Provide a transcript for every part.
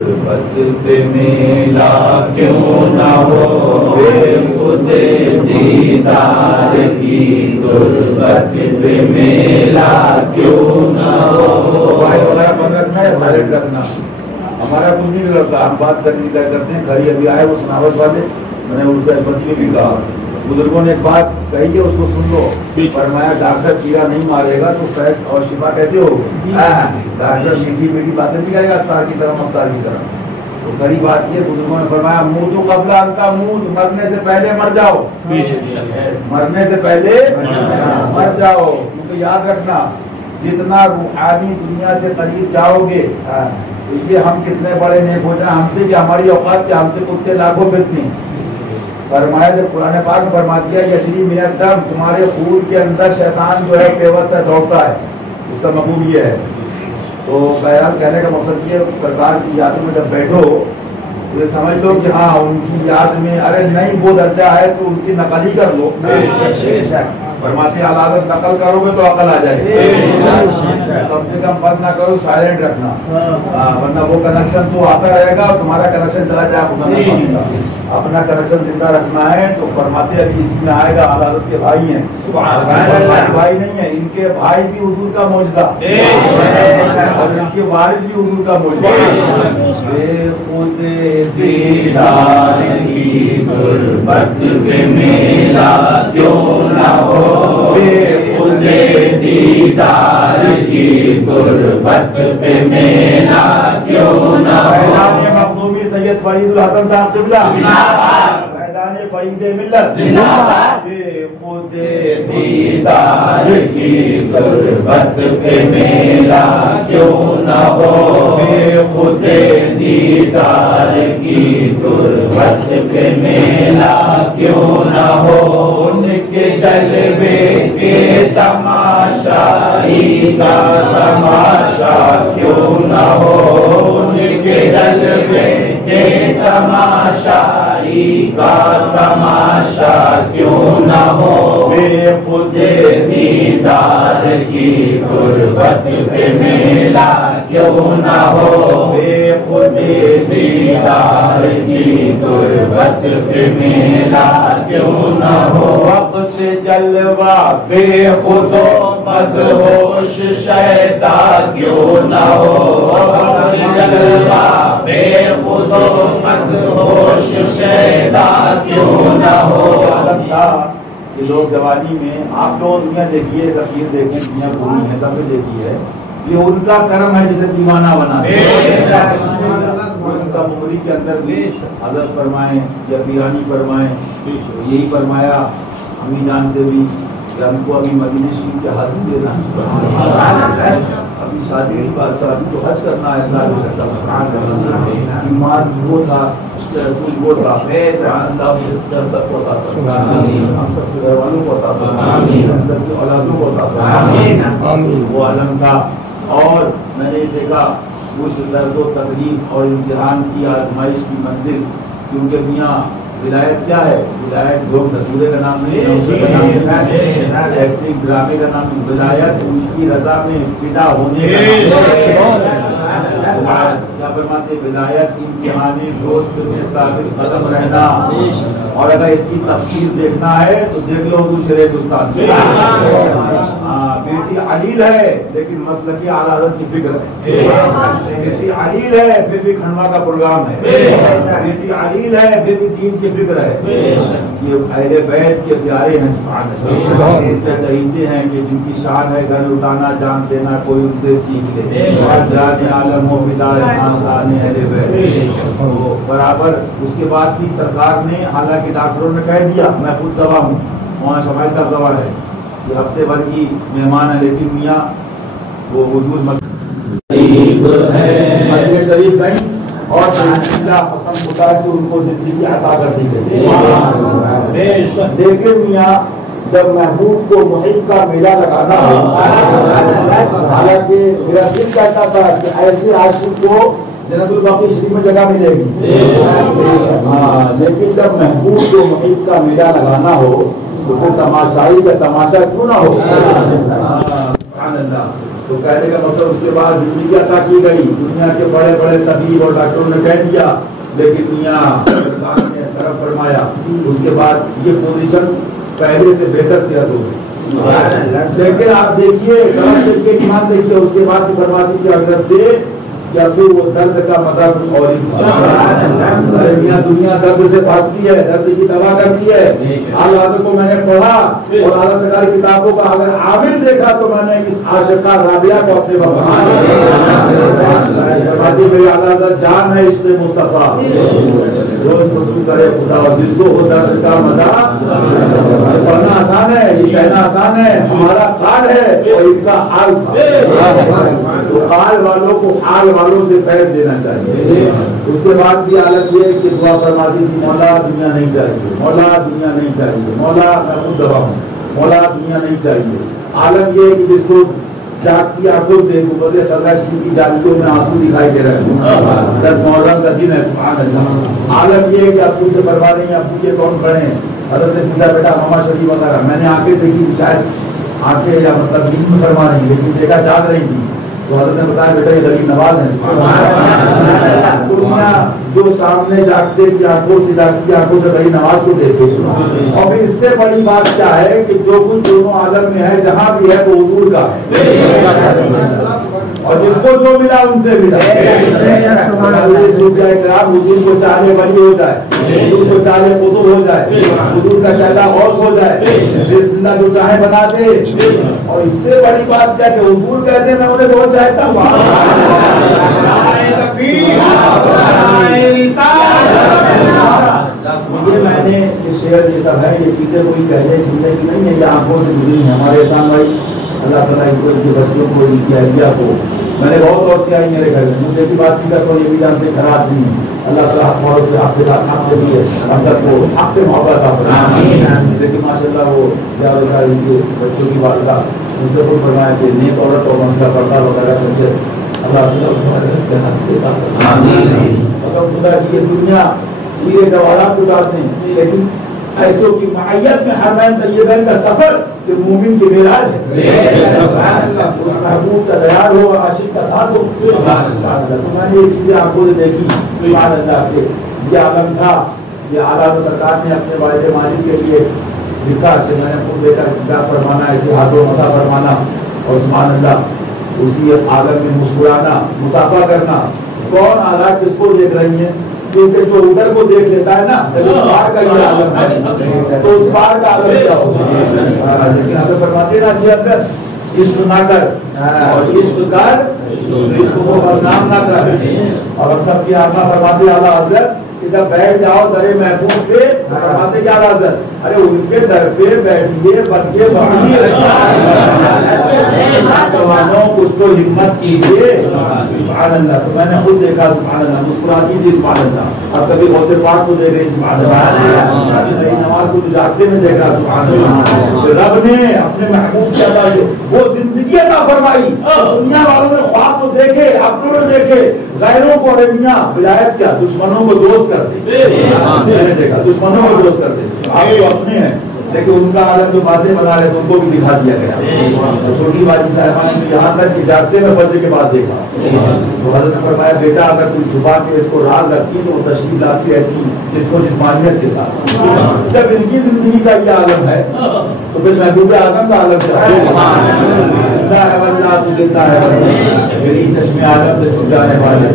غربت پہ میلا کیوں نہ ہو بے خود دیدار کی، غربت پہ میلا کیوں نہ ہو۔ بھائی ہمارا من رکھنا ہے، سائلنٹ رکھنا، ہمارا کچھ نہیں لڑتا، ہم بات کرنے کا کرتے ہیں۔ گھر ابھی آئے وہ سناوت والے، میں نے ان سے بچے بھی کہا، بزرگوں نے ایک بات کہی ہے اس کو سن لو، فرمایا ڈاکٹر کیڑا نہیں مارے گا تو فیض اور شفا کیسے ہوگی؟ ڈاکٹر میٹھی میٹھی باتیں نہیں کرے گا افطار کی طرح افطار کی طرح۔ تو کڑی بات یہ بزرگوں نے فرمایا موت تو قبل ان کا موت، مرنے سے پہلے مر جاؤ، مرنے سے پہلے مر جاؤ، کیونکہ یاد رکھنا جتنا روحانی دنیا سے قریب جاؤ گے، یہ ہم کتنے بڑے نیک ہو جائیں، ہم سے کہ ہماری اوقات کے ہم سے کتے لاکھوں پھرتے ہیں۔ فرمایا جب قرآن پاک میں فرما دیا یجری من الدم، تمہارے خون کے اندر شیطان جو ہے پیوستہ دوڑتا ہے، اس کا مفہوم یہ ہے۔ تو بہرحال کہنے کا مقصد یہ سرکار کی یادوں میں جب بیٹھو تو یہ سمجھ لو کہ ہاں ان کی یاد میں ارے نہیں وہ درجہ ہے تو ان کی نقل ہی کر لو۔ فرماتے ہیں عادت نقل کرو گے تو عقل آ جائے گی، کم سے کم بند نہ کرو، سائلنٹ رکھنا، ورنہ وہ کنیکشن تو آتا رہے گا اور تمہارا کنیکشن چلا جائے گا۔ اپنا کنیکشن زندہ رکھنا ہے تو فرماتے ہیں ابھی اسی میں آئے گا، عادت کے بھائی ہیں، بھائی نہیں ہے، ان کے بھائی بھی حضور کا معجزہ اور ان کے والد بھی حضور کا معجزہ۔ بے خود دیدار کی غربت پہ میلا کیوں نہ ہو، بے خود دیدار کی غربت پہ میلا کیوں نہ ہو۔ میدان مخدومی سید فرید الحسن صاحب قبلہ، میدان فرید ملت، بے خود دیدار کی غربت پہ میلا کیوں نہ ہو، بے خود دیدار کی غربت پہ میلا کیوں نہ ہو۔ ان کے جلوے کے تماشائی کا تماشا کیوں نہ ہو، ان کے جلوے کے تماشائی کا تماشا کیوں نہ ہو، بے خود دیدار کی غربت پہ میلا کیوں نہ ہو، بے خود دیدار کی غربت پہ میلا کیوں نہ ہو۔ وقت جلوہ بے خود و مدہوش شیدا کیوں نہ ہو، وقت جلوہ بے خود و مدہوش شیدا کیوں نہ ہو۔ کہ لوگ جوانی میں آپ لوگ دنیا دیکھیے، تقریر دیکھیں، دنیا پوری ہے، سب نے دیکھی ہے، یہ ان کا کرم ہے جسے دیوانہ بنا۔ عمری کے اندر بھی حضرت فرمائیں یا پیرانی فرمائیں، یہی فرمایا امی جان سے بھی کہ ہم کو ابھی مدینہ شریف کے حج دینا، ابھی شادی کی بات تھا، ابھی تو حج کرنا ہے، ایمان وہ تھا، اس کے رسول وہ تھا، اللہ تک ہوتا تھا، ہم سب کے گھر والوں کو ہوتا تھا، ہم سب کی اولادوں کو ہوتا تھا، وہ عالم تھا۔ اور میں نے دیکھا اس درد و تکلیف اور امتحان کی آزمائش کی منزل، کیونکہ میاں ولایت کیا ہے؟ ولایت جو تصورے کا نام نہیں، ایکٹنگ ڈرامے کا نام نہیں، ولایت ان کی رضا میں فدا ہونے کا نام۔ کیا فرماتے؟ ولایت امتحانی دوست میں ثابت قدم رہنا۔ اور اگر اس کی تفصیل دیکھنا ہے تو دیکھ لو دوسرے استاد سے۔ بیٹی علیل ہے لیکن مسلکی اعلیٰ حضرت کی فکر ہے، بیٹی علیل ہے پھر بھی کھنڈوا کا پروگرام ہے، بیٹی علیل ہے پھر بھی دین کی فکر ہے۔ یہ اہل بیت کے پیارے ہیں، سبحان اللہ، کیا چاہیے ہیں کہ جن کی شان ہے گھر لٹانا جان دینا، کوئی ان سے سیکھ لے۔ جان عالم و فدا خاندان اہل بیت برابر۔ اس کے بعد بھی سرکار نے، حالانکہ ڈاکٹروں نے کہہ دیا، میں خود دوا ہوں، وہاں شمائل صاحب دوا ہے، یہ ہفتے بھر کی مہمان ہے، لیکن میاں وہ حضور مسجد شریف گئے اور پسند ہوتا ہے کہ ان کو زندگی عطا کرنی چاہیے۔ لیکن میاں جب محبوب کو محب کا میلہ لگانا ہو، حالانکہ میرا دل کہتا تھا کہ ایسے عاشق کو جنت الباقی شریف میں جگہ ملے گی، لیکن جب محبوب کو محب کا میلہ لگانا ہو تو پھر تماشائی کا تماشا کیوں نہ ہو؟ سبحان اللہ۔ تو کہنے کا مطلب اس کے بعد زندگی عطا کی گئی، دنیا کے بڑے بڑے طبیب اور ڈاکٹروں نے کہہ دیا، لیکن میاں سرکار نے طرف فرمایا، اس کے بعد یہ پوزیشن پہلے سے بہتر صحت ہو گئی۔ لیکن آپ دیکھیے ایمان دیکھیے، اس کے بعد فرماتی کی حضرت سے یا پھر وہ درد کا مزہ کچھ اور ہی میاں دنیا درد سے بھاگتی ہے، درد کی دوا کرتی ہے۔ اعلیٰ حضرت کو میں نے پڑھا اور اعلیٰ سرکار کتابوں کا اگر عامل دیکھا تو میں نے اس عاشقہ رابعہ کو اپنے میرے اعلیٰ حضرت جان ہے عشق مصطفیٰ، جو اس کو کرے خدا، اور جس کو وہ درد کا مزہ پڑھنا آسان ہے، یہ کہنا آسان ہے، ہمارا قال ہے اور ان کا حال تھا۔ تو حال والوں کو حال والوں سے فیض دینا چاہیے۔ اس کے بعد بھی حالت یہ کہ دعا فرماتی تھی، مولا دنیا نہیں چاہیے، مولا دنیا نہیں چاہیے، مولا میں خود دبا ہوں، مولا دنیا نہیں چاہیے۔ عالم یہ کہ جس کو جاگتی آنکھوں سے کی جالیوں میں آنسو دکھائی دے رہے ہیں، 10 محرم کا دن ہے، سبحان اللہ۔ عالم یہ کہ ابو سے پرواہ نہیں، ابو یہ کون کھڑے ہیں، حضرت نے پوچھا بیٹا ماما شریف وغیرہ، میں نے آنکھیں دیکھی، شاید آنکھیں یا مطلب دن میں فرما رہی، لیکن دیکھا جاگ رہی تھی، تو حضرت نے بتایا بیٹا یہ غریب نواز ہیں۔ دنیا جو سامنے جاگتے کی آنکھوں سے جاگتی آنکھوں سے غریب نواز کو دیکھتے، اور پھر اس سے بڑی بات کیا ہے کہ جو کچھ دونوں عالم میں ہے، جہاں بھی ہے وہ حضور کا ہے، اور جس کو جو ملا ان سے ملا۔ حضور کو چاہے ولی ہو جائے، حضور کو چاہے قطب ہو جائے، حضور کا شہدا غوث ہو جائے، زندہ جو چاہے بنا دے۔ اور اس سے بڑی بات کیا کہ حضور کہتے ہیں میں انہیں بہت چاہتا ہوں۔ یہ میں نے یہ شعر یہ سب ہے، یہ چیزیں کوئی کہنے سننے کی نہیں ہے، یہ آنکھوں سے گزری ہیں ہمارے احسان بھائی، اللہ تعالیٰ ان کے بچوں کو، ان کی اہلیہ کو، میں نے بہت اور کیا میرے گھر میں، مجھے کی بات کی تو یہ بھی جانتے خراب نہیں ہے، اللہ تعالیٰ ہماروں سے آپ کے ساتھ آپ سے بھی ہے، ہم سب کو آپ سے محبت آپ لیکن ماشاء اللہ وہ کیا ہوتا ہے ان کے بچوں کی والدہ ان سے خود فرمایا کہ نیک عورت اور مسئلہ پردہ وغیرہ کرتے اللہ خدا کی یہ دنیا یہ جواہرات کو ڈالتے ہیں، لیکن ایسوں کی معیت میں حرمین طیبین کا سفر کہ مومن کی معراج ہے، اس محبوب کا دیار ہو اور عاشق کا ساتھ ہو۔ تو میں نے یہ چیزیں آنکھوں سے دیکھی، سبحان اللہ کے یہ عالم تھا، یہ اعلیٰ سرکار نے اپنے والد ماجد کے لیے لکھا کہ میں نے خود بیٹا کیا فرمانا، ایسے ہاتھوں مسا فرمانا، اور سبحان اللہ اسی عالم میں مسکرانا، مسافہ کرنا۔ کون اعلیٰ کس کو دیکھ رہی ہیں؟ کیونکہ جو ادھر کو دیکھ لیتا ہے نا اس پار کا یہ عالم ہے، تو اس پار کا عالم کیا ہوگا؟ لیکن حضرت فرماتے ہیں نا اچھے اندر عشق نہ کر اور عشق کر، عشق کو بدنام نہ کر۔ اور ہم سب کی آقا فرماتے اعلیٰ حضرت کہ جب بیٹھ جاؤ در محبوب پہ، فرماتے کیا حضرت ارے ان کے در پہ بیٹھیے بن کے جوانوں کچھ تو ہمت کیجیے۔ سبحان اللہ، تو میں نے خود دیکھا سبحان اللہ، مسکراتی تھی سبحان اللہ، اور کبھی غوث پاک کو دیکھ رہی سبحان اللہ، نماز کو جاگتے میں دیکھا سبحان اللہ۔ رب نے اپنے محبوب کی عطا سے وہ زندگی عطا فرمائی، دنیا والوں نے خواب تو دیکھے، اپنوں نے دیکھے، غیروں کو رمیا ولایت کیا دشمنوں کو دوست کرتے، میں نے دیکھا دشمنوں کو دوست کرتے، آپ تو اپنے ہیں لیکن ان کا عالم جو باتیں بنا رہے تھے ان کو بھی دکھا دیا گیا۔ تو چھوٹی باجی صاحبہ نے یہاں تک کہ جاگتے میں بچے کے بعد دیکھا تو حضرت نے فرمایا بیٹا اگر کوئی چھپا کے اس کو راز رکھتی تو وہ تشریف لاتی رہتی اس کو جسمانیت کے ساتھ۔ جب ان کی زندگی کا یہ عالم ہے تو پھر محبوب اعظم کا عالم کیا ہے؟ میری چشمے عالم سے چھپ جانے والے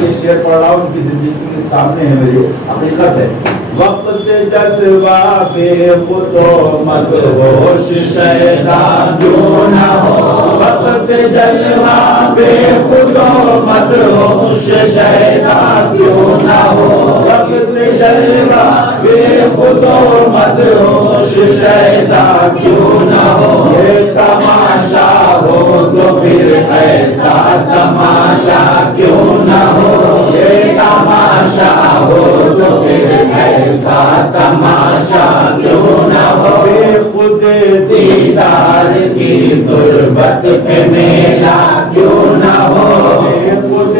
یہ شعر پڑھ رہا ہوں، ان کی زندگی کے سامنے ہے، میرے حقیقت ہے۔ وقت سے جذبہ بے خود و مدہوش شیطان جو نہ ہو، وقت جذبہ بے خود و مدہوش شیطان کیوں نہ ہو، وقت جذبہ بے خود و مدہوش شیطان کیوں نہ ہو، یہ تماشا ہو تو پھر ایسا تماشا کیوں نہ ہو، یہ تماشا ہو تو پھر ایسا تماشا کیوں نہ ہو، بے خود دیدار کی تربت پہ میلہ کیوں نہ ہو، بے خود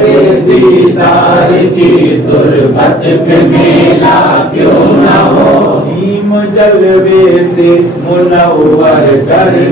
دیدار کی تربت پہ میلہ کیوں نہ ہو، نیم جلوے سے منور کر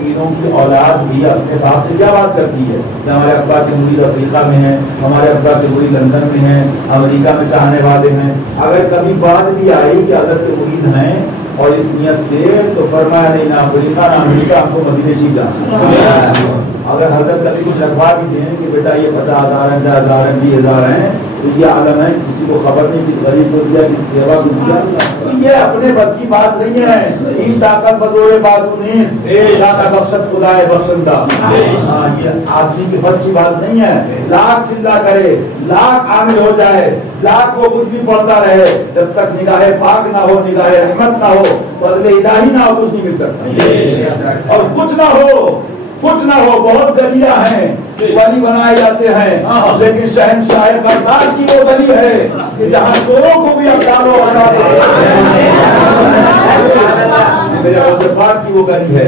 پیروں کی اولاد بھی اپنے باپ سے کیا بات کرتی ہے کہ ہمارے ابا کے مرید افریقہ میں ہیں، ہمارے ابا کے مرید لندن میں ہیں، امریکہ میں چاہنے والے ہیں. اگر کبھی بات بھی آئی کہ حضرت کے مرید ہیں اور اس نیت سے، تو فرمایا نہیں نہ افریقہ نہ امریکہ، ہم کو مدینے شریف جانا. اگر حضرت کبھی کچھ رکھوا بھی دیں کہ بیٹا یہ 50,000 ہیں، 10,000 ہیں، 20,000 ہیں، تو یہ عالم ہے، کسی کو خبر نہیں، کس غریب کو دیا، کس بیوہ کو دیا، تو یہ اپنے بس کی بات نہیں ہے. این طاقت بزور بازو نیست، داتا بخشت خدا بخشندہ. یہ آدمی کی بس کی بات نہیں ہے. لاکھ چلا کرے، لاکھ عامل ہو جائے، لاکھ وہ کچھ بھی پڑھتا رہے، جب تک نگاہ پاک نہ ہو، نگاہ رحمت نہ ہو، فضل الہی نہ ہو، کچھ نہیں مل سکتا. اور کچھ نہ ہو، کچھ نہ ہو. بہت گلیاں ہیں ولی بنائے جاتے ہیں، لیکن شہنشاہ بغداد کی وہ گلی ہے کہ جہاں چوروں کو بھی افسانوں بنا میرے غوث کی وہ گلی ہے،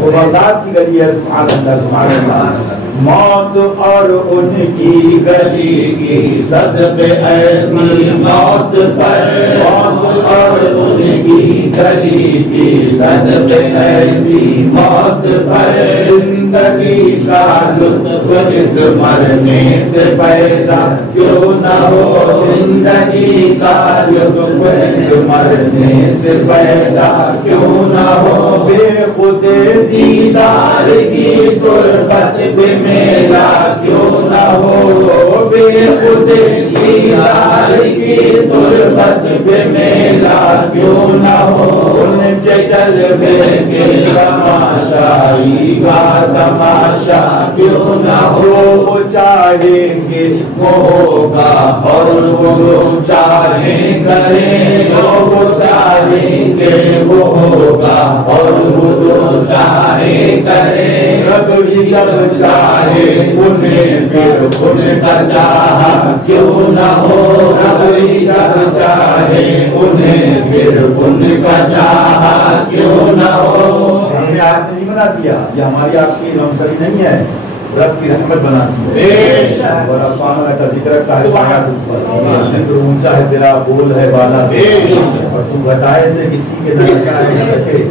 وہ بغداد کی گلی ہے. سبحان اللہ سبحان اللہ. موت اور ان کی گلی کی صدقے ایسی موت پر، موت اور ان کی گلی کی صدقے ایسی موت پر، زندگی کا لطف اس مرنے سے پیدا کیوں نہ ہو، زندگی کا لطف اس مرنے سے پیدا کیوں نہ ہو. بے خود دیدار کی تربت پہ میرا کیوں نہ ہو، بے خود دیدار کی تربت پہ میرا کیوں نہ ہو. ان کے جلوے کے تماشائی کا تماشا کیوں نہ ہو. وہ چاہیں گے وہ ہوگا اور وہ چاہیں کریں، وہ چاہیں گے وہ ہوگا اور وہ چاہیں کریں. رب ہی جب چاہے انہیں پھر ان کا چاہا کیوں نہ ہو، رب ہی جب چاہے انہیں پھر ان کا چاہا کیوں نہ ہو. ہم نے آج نہیں بنا دیا، یہ ہماری آپ کی نمسری نہیں ہے، رب کی رحمت بناتی ہے. اور افغان کا ذکر کرتا ہے سایہ تجھ پر، سندر اونچا ہے تیرا بول ہے بالا، اور تم گھٹائے سے کسی کے نہ رکھے،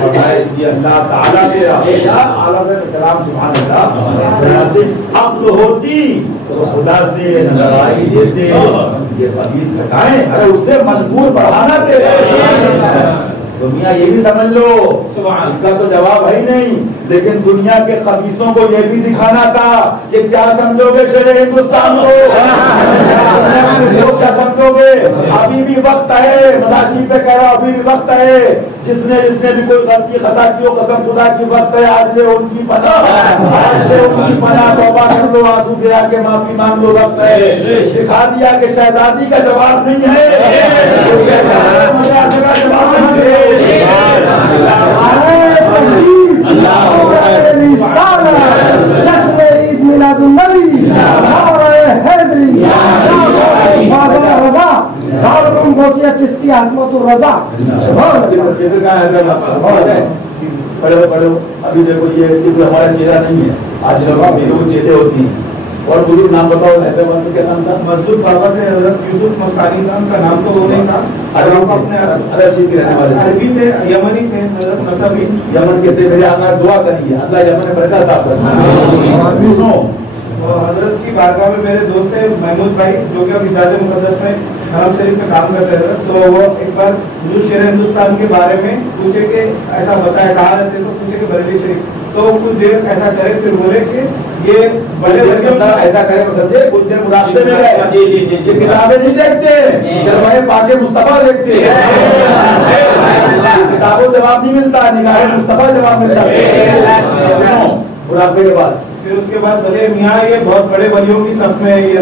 بتائے یہ اللہ تعالیٰ تیرا اعلیٰ سے کلام. سبحان اللہ. عقل ہوتی تو خدا سے نظرائی دیتے، یہ حدیث بتائیں، ارے اس سے منظور بڑھانا تیرے. دنیا یہ بھی سمجھ لو ان کا تو جواب ہے ہی نہیں، لیکن دنیا کے خبیثوں کو یہ بھی دکھانا تھا کہ کیا سمجھو گے شیر ہندوستان کو، کیا سمجھو گے. ابھی بھی وقت ہے، مداشی پہ کہہ رہا ابھی بھی وقت ہے. جس نے بھی کوئی غلطی خطا کی ہو، قسم خدا کی وقت ہے. آج لے ان کی پناہ، آج لے ان کی پناہ، توبہ کر لو، آنسو گرا کے معافی مانگ لو. وقت ہے. دکھا دیا کہ شہزادی کا جواب نہیں ہے، عید میلاد النبی حیدری رضا دارالعلوم غوثیہ چشتی عصمت الرضا. ابھی دیکھو یہ ہمارا چہرہ نہیں ہے، آج لوگ میرے چہرے ہوتی ہیں. اور بزرگ نام بتاؤ، حیدرآباد کیا نام تھا؟ مسعود بابا تھے، حضرت یوسف مستانی تھا ان کا نام، تو وہ نہیں تھا. عرب کے رہنے والے، عربی تھے، یمنی تھے. حضرت نصبی یمن کے تھے. میرے آنا دعا کریے اللہ یمن میں برکت عطا فرمائے. حضرت کی بارگاہ میں میرے دوست تھے محمود بھائی، جو کہ اب اجازت مقدس میں حرم شریف میں کام کرتے تھے. تو وہ ایک بار جو شیر ہندوستان کے بارے میں پوچھے کہ ایسا بتایا کہاں رہتے، تو پوچھے کہ بریلی شریف. تو کچھ دیر ایسا کرے، پھر بولے کہ یہ بڑے ایسا کرے سمجھے، کچھ دیر مراقبے میں گئے. یہ کتابیں نہیں دیکھتے، جلوہ پاک مصطفیٰ دیکھتے ہیں. کتابوں جواب نہیں ملتا، نگاہ مصطفیٰ جواب ملتا ہے مراقبے کے بعد. پھر اس کے بعد بولے میاں یہ بہت بڑے ولیوں کی صف میں یہ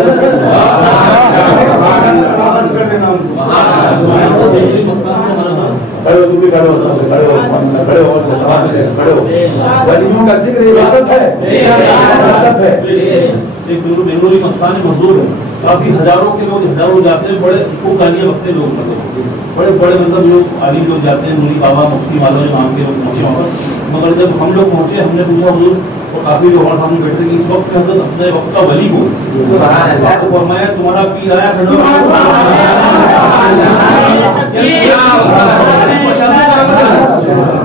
ولیوں کا ذکر عبادت ہے. بنگلوری مستانی مزدور ہے، کافی ہزاروں کے لوگ ہزاروں جاتے ہیں. بڑے خوب گالیاں بکتے لوگ، بڑے بڑے مطلب لوگ عالم لوگ جاتے ہیں، نوری بابا مفتی والے نام کے لوگ پہنچے وہاں پر. مگر جب ہم لوگ پہنچے، ہم نے پوچھا حضور، اور کافی لوگ ہمارے سامنے بیٹھے کہ اس وقت حضرت اپنے وقت کا ولی کو فرمایا تمہارا پیر آیا.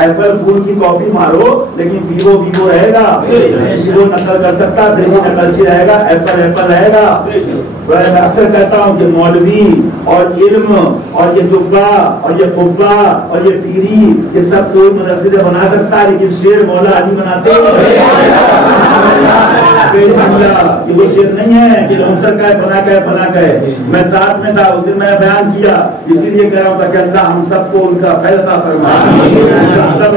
ایپل فون کی کاپی مارو لیکن ویوو ویوو رہے گا، ویوو نقل کر سکتا دہلی نقل کی رہے گا، ایپل ایپل رہے گا۔ میں اکثر کہتا ہوں کہ مولوی اور علم اور یہ جبہ اور یہ قبہ اور یہ پیری یہ سب کوئی مدرسے بنا سکتا ہے، لیکن شیر مولا علی بناتے یہ وہ شیر نہیں ہے کہ منصر کا بنا کے میں ساتھ میں تھا اس دن میں نے بیان کیا، اسی لیے کہہ رہا ہوں کہ اللہ ہم سب کو ان کا فیض عطا فرمائے،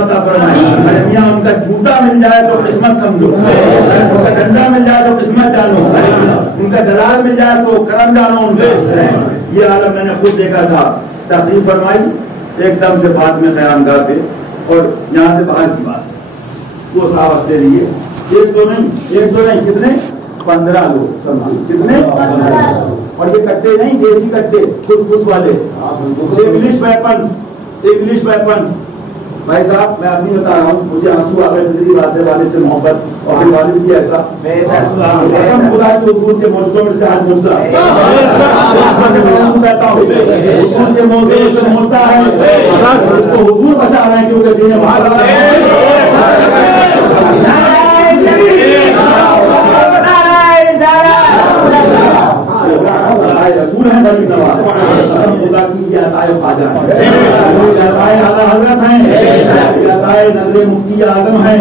عطا فرمائے۔ میاں ان کا جوتا مل جائے تو قسمت سمجھو، ان کا ڈنڈا مل جائے تو قسمت جانو، ان کا جلال مل جائے تو کرم جانو ان کا۔ یہ عالم میں نے خود دیکھا تھا، تقریر فرمائی ایک دم سے بعد میں قیام گاہ پہ اور یہاں سے باہر کی بات وہ صاحب دے دیے، ایک دو نہیں کتنے 15 لوگ سمجھو، کتنے اور یہ کٹے نہیں دیسی کٹے خس والے انگلش ویپنس۔ بھائی صاحب میں اپنی بتا رہا ہوں، مجھے آنسو آ گئے تجری بات ہے، والد سے محبت اور والد بھی ایسا خدا کے حضور کے موضوع میں سے آج موضوع کہتا ہوں حضور کے موضوع سے موضوع ہے، اس کو حضور بچا رہے ہیں کیونکہ دین بھاگ رہا رسول ہیں بڑی نواز خدا کی یہ عطائے خواجہ ہیں، عطائے اعلیٰ حضرت ہیں، عطائے نظر مفتی اعظم ہیں،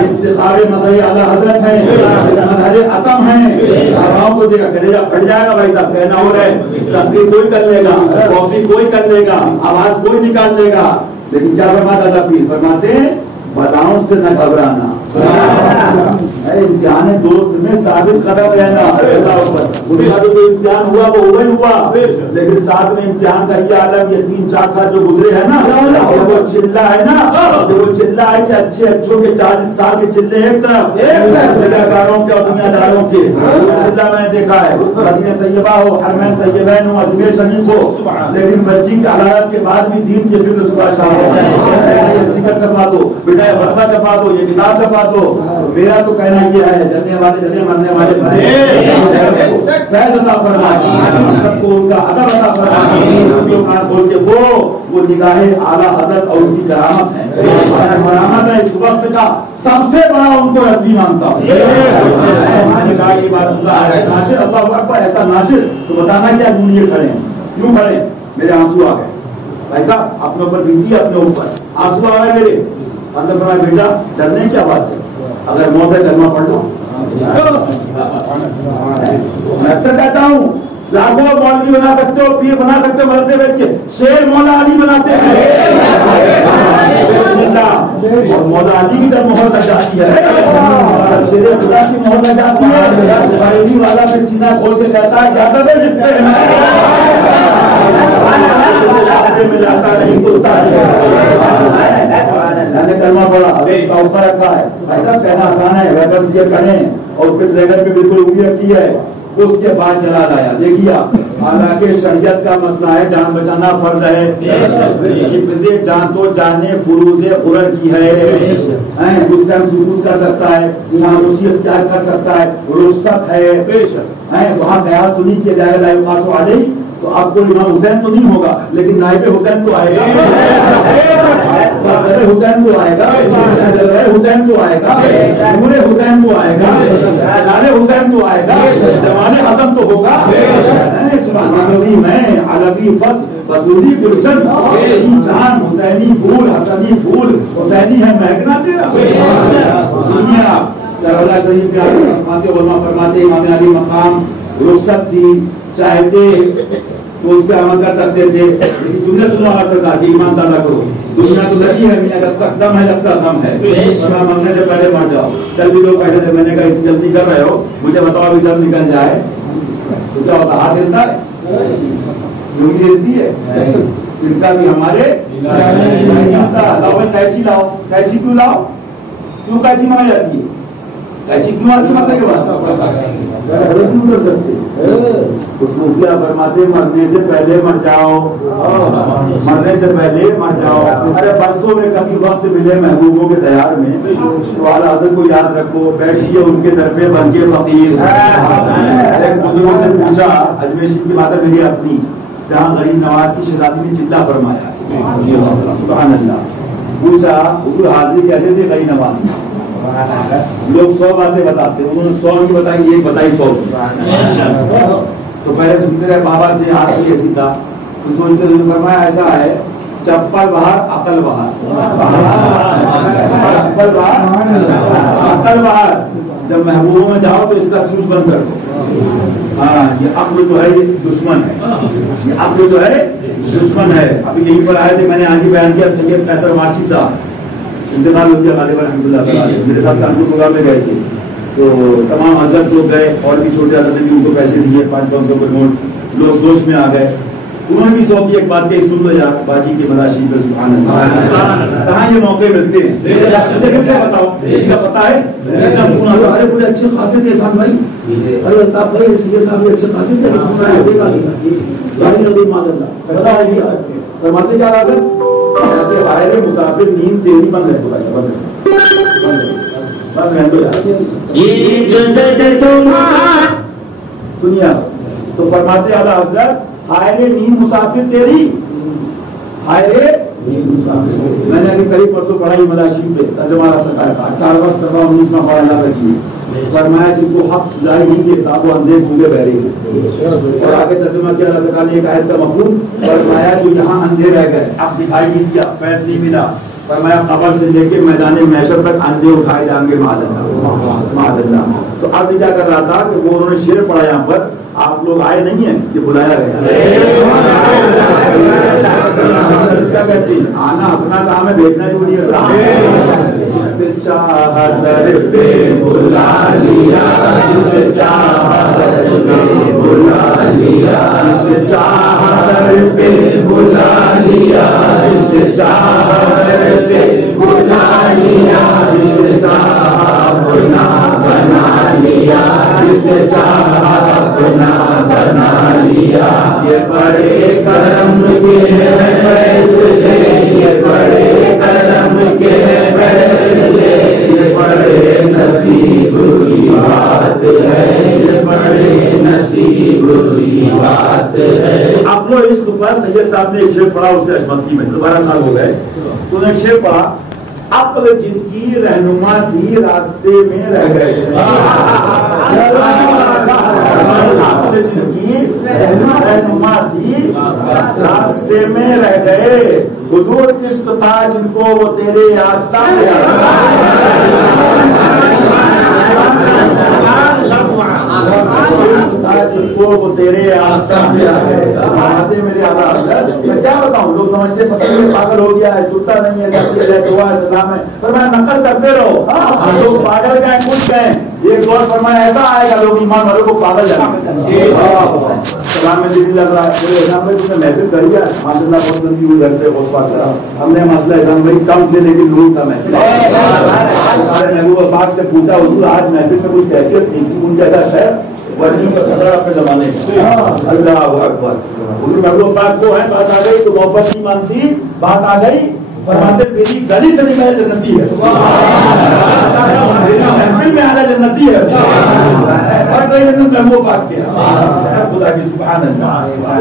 انتخاب مظہر اعلیٰ حضرت ہیں، مظہر عتم ہیں۔ سباؤں کو دیکھا کلیجہ پھٹ جائے گا بھائی صاحب، کہنا ہو رہا ہے تصویر کوئی کر لے گا، کافی کوئی کر لے گا، آواز کوئی نکال لے گا، لیکن کیا فرماتا تھا پیر؟ فرماتے ہیں بلاؤں سے نہ گھبرانا، امتحان دوست میں ثابت قدم رہنا۔ مجھے جو امتحان ہوا وہ ہوا ہی ہوا، لیکن ساتھ میں امتحان کا یہ عالم یہ 3-4 سال جو گزرے ہیں نا، وہ چلہ ہے نا، وہ چلہ ہے کہ اچھے اچھوں کے 40 سال کے چلے ایک طرف، دنیاکاروں کے اور دنیا داروں کے وہ چلہ میں نے دیکھا ہے، مدینہ طیبہ ہو، حرمین طیبین ہو، اجمیر شریف ہو، لیکن بچی کی حالات کے بعد بھی دین کے فکر صبح شام ہو، اسٹیکر چھپا دو بیٹا، ورقہ چھپا دو، یہ کتاب چھپا دو۔ میرا تو کہنا یہ ہے جلنے والے جلنے مرنے والے فیض عطا فرمائے، سب کو ان کا ادب عطا فرمائے، بول کے وہ نگاہ اعلیٰ حضرت اور ان کی کرامت ہے، کرامت ہے اس وقت کا سب سے بڑا ان کو رسمی مانتا ہوں۔ میں نے کہا یہ بات ناشر اللہ اکبر ایسا ناشر تو بتانا کیا یوں یہ کھڑے کیوں کھڑے؟ میرے آنسو آ گئے بھائی صاحب، اپنے اوپر بیتی اپنے اوپر آنسو آ گئے میرے۔ اندر فرمایا بیٹا ڈرنے کیا بات ہے، اگر موت ہے کلمہ پڑھ لو۔ میں اکثر کہتا ہوں لاکھوں مولوی بنا سکتے ہو، پیر بنا سکتے ہو، مدرسے بیٹھ کے شیر مولا علی بناتے ہیں، اور مولا علی کی جب مہر لگ جاتی ہے، شیر خدا کی مہر لگ جاتی ہے، بریلی والا پھر سینہ کھول کے کہتا ہے اجازت ہے جس پہ میں جاتا نہیں کلتا میں نے کلمہ پڑھا، ابھی اوپر رکھا ہے، ایسا کہنا آسان ہے، ویپنس یہ کریں اور پھر ٹریگر پہ بالکل انگلی رکھی ہے، اس کے بعد جلال آیا۔ دیکھیے حالانکہ شریعت کا مسئلہ ہے، جان بچانا فرض ہے، حفظ جان تو جانے فروز قرر کی ہے، اس ٹائم سکوت کر سکتا ہے، خاموشی اختیار کر سکتا ہے، رخصت ہے، وہاں قیاس تو نہیں کیا جائے گا، لا یقاس علیہ، تو آپ کو امام حسین تو نہیں ہوگا لیکن نائب حسین تو آئے گا، حسین تو آئے گا، حسین تو آئے گا، نور حسین تو آئے گا، جلال حسین تو آئے گا، جمال حسن تو ہوگا۔ علوی میں علوی فصل بدوری گلشن، جان حسینی پھول حسنی پھول حسینی ہے مہکنا تیرا۔ سنیے آپ کربلا شریف کے فرماتے علماء فرماتے امام علی مقام رخصت تھی، چاہتے تو اس پہ عمل کر سکتے تھے، لیکن جملے سنو آگا سرکار کی ایمان تازہ کرو، دنیا تو لگی ہے میاں، جب تک دم ہے جب تک دم ہے، مرنے سے پہلے مر جاؤ۔ کل بھی لوگ بیٹھے تھے، میں نے کہا اتنی جلدی کر رہے ہو، مجھے بتاؤ ابھی دم نکل جائے تو کیا ہوتا؟ ہاتھ ہلتا ہے، لنگی ہلتی ہے، ان کا بھی ہمارے لاؤ قینچی لاؤ، قینچی کیوں لاؤ؟ کیوں قینچی مانگی جاتی ہے؟ قینچی کیوں آتی مرنے کے بعد؟ کیوں کر سکتے؟ صوفیہ فرماتے مرنے سے پہلے مر جاؤ، مرنے سے پہلے مر جاؤ۔ ارے برسوں میں کبھی وقت ملے محبوبوں کے دیار میں تو اعلیٰ حضرت کو یاد رکھو، بیٹھیے ان کے در پہ بن کے فقیر۔ ایک بزرگوں سے پوچھا، اجمیر شریف کی بات ہے میری اپنی، جہاں غریب نواز کی شہزادی نے چلہ فرمایا، سبحان اللہ، پوچھا حضور حاضری کہتے تھے کئی نماز لوگ 100 باتیں بتاتے ہیں، انہوں نے 100 نہیں بتائی، ایک بتائی 100. تو پہلے سنتے رہے بابا تھے ہاتھ یہ ایسی تھا تو سوچتے رہے، فرمایا ایسا ہے چپل باہر عقل باہر، چپل باہر عقل باہر. جب محبوبوں میں جاؤ تو اس کا سوچ بند کر دو. ہاں یہ عقل جو ہے یہ دشمن ہے، یہ عقل جو ہے دشمن ہے. ابھی یہیں پر آئے تھے، میں نے آج ہی بیان کیا، سید قیصر واسطی صاحب انتقال ہو گیا غالب رحمۃ اللہ تعالیٰ، میرے ساتھ کانپور پروگرام میں گئے تھے تو تمام حضرت لوگ گئے اور بھی چھوٹے حضرت نے بھی ان کو پیسے دیے 500 کے نوٹ. لوگ جوش میں آ گئے، انہوں نے بھی 100 کی ایک بات کہی، سن لو یار باجی کے مداشی پہ سبحان اللہ. کہاں یہ موقع ملتے ہیں؟ لیکن سے بتاؤ اس کا پتا ہے فون آتا، ارے بڑے اچھے خاصے تھے احسان بھائی، ارے الطاف بھائی سید صاحب اچھے خاصے تھے، سن رہا ہے دیکھا فرماتے کیا حضرت، ہائے مسافر نیند تیری بند ہے، سنیا. تو فرماتے اعلیٰ حضرت ہائے نیند مسافر تیری، ہائے میں نے ابھی قریب پرسوں پڑھائی مداشی پہ ترجمہ سکھایا تھا 4 برس کر رہا 19 میں پڑھا یاد رکھیے. فرمایا جن کو حق سجائی نہیں دیتا وہ اندھے گونگے بہرے ہیں. اور آگے ترجمہ کیا اللہ سکھا نے ایک آیت کا مفہوم فرمایا جو یہاں اندھے رہ گئے، اب دکھائی نہیں دیا، فیض نہیں ملا. فرمایا قبر سے لے کے میدان محشر تک اندھے اٹھائے جائیں گے معاذ اللہ. تو اب کیا کر رہا تھا کہ وہ انہوں نے شعر پڑھا یہاں پر، آپ لوگ آئے نہیں ہیں کہ بلایا گیا. کیا کہتے ہیں آنا اپنا کام ہے، بھیجنا ضروری ہے. جس چاہا در پہ بلا لیا، جس چاہا در پہ بلا لیا، جس چاہا در پہ بلا لیا، جس چاہا در پہ بلا لیا، جس چاہا اپنا بنا لیا، جس چاہا اپنا بنا لیا. یہ بڑے کرم کے فیصلے، یہ بڑے کرم کے فیصلے، یہ بڑے نصیب کی بات ہے، یہ بڑے نصیب کی بات ہے. آپ لوگ اس پر سید صاحب نے ایک شعر پڑھا، اسے اشمتی میں 12 سال ہو گئے تو انہوں نے ایک شعر پڑھا، عقل جن کی رہنما تھی راستے میں رہ گئے. عقل جن کی رہنما تھی راستے میں رہ گئے، حضور عشق تھا جن کو وہ تیرے آستان پہ جن کو وہ تیرے آستان پہ آ گئے. میرے حضرت میں کیا بتاؤں، لوگ سمجھتے پتہ نہیں پاگل ہو گیا ہے، جھوٹا نہیں ہے، دعا سلام ہے. فرمایا نقل کرتے رہو، لوگ پاگل گئے کچھ گئے. ایک دور فرمایا ایسا آئے گا لوگ ایمان والوں کو پاگل جائیں. سلام میں دل لگ رہا ہے، احسان بھائی تم نے محفل کری ہے ماشاء اللہ، بہت گندی ہوئی گھر پہ بہت بات. ہم نے مسئلہ احسان بھائی کم تھے لیکن لوگ تھا محفل. محبوب پاک سے پوچھا حضور آج محفل میں کچھ کیفیت نہیں تھی، ان جیسا شہر ورنیوں کا صدر اپنے زمانے کا. اللہ اکبر. محبوب پاک کو ہے بات آ گئی تو محبت نہیں مانتی، بات آ گئی فرماتے تیری گلی سے نہیں میں جنتی ہے، محفل میں آنا جنتی ہے. محبوب پاک کے خدا کی سبحان اللہ.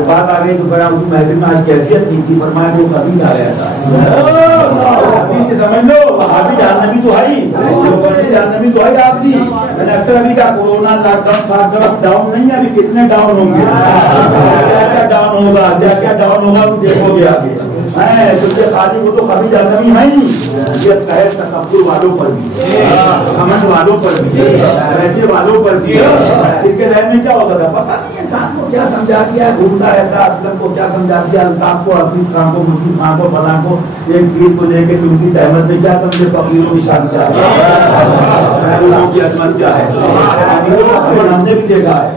بات آ گئی تو فرمایا محفل میں آج کیفیت نہیں تھی، فرمایا وہ خبیث آ گیا تھا. خبیث سے سمجھ لو وہابی جہنمی تو ہے، جہنمی تو ہے آپ کی. میں نے اکثر ابھی کہا کورونا لاک ڈاؤن نہیں ہے، ابھی کتنے ڈاؤن ہوں گے، کیا کیا ڈاؤن ہوگا، کیا کیا ڈاؤن ہوگا دیکھو گے آگے. خالی وہ تو خبیث جہنمی ہے ہی، یہ قہر تکبر والوں پر بھی، گھمنڈ والوں پر بھی، ایسے والوں پر بھی. ان کے ذہن میں کیا ہوتا تھا پتہ نہیں، انسان کو کیا سمجھا دیا، گھومتا رہتا اسلم کو کیا سمجھا دیا، الطاف کو، حفیظ خان کو، مجید خان کو، فلاں کو، ایک پیر کو لے کے ان کی احمد میں کیا سمجھے فقیروں کی شان کیا ہے، لوگوں کی عظمت کیا ہے. ہم نے بھی دیکھا ہے،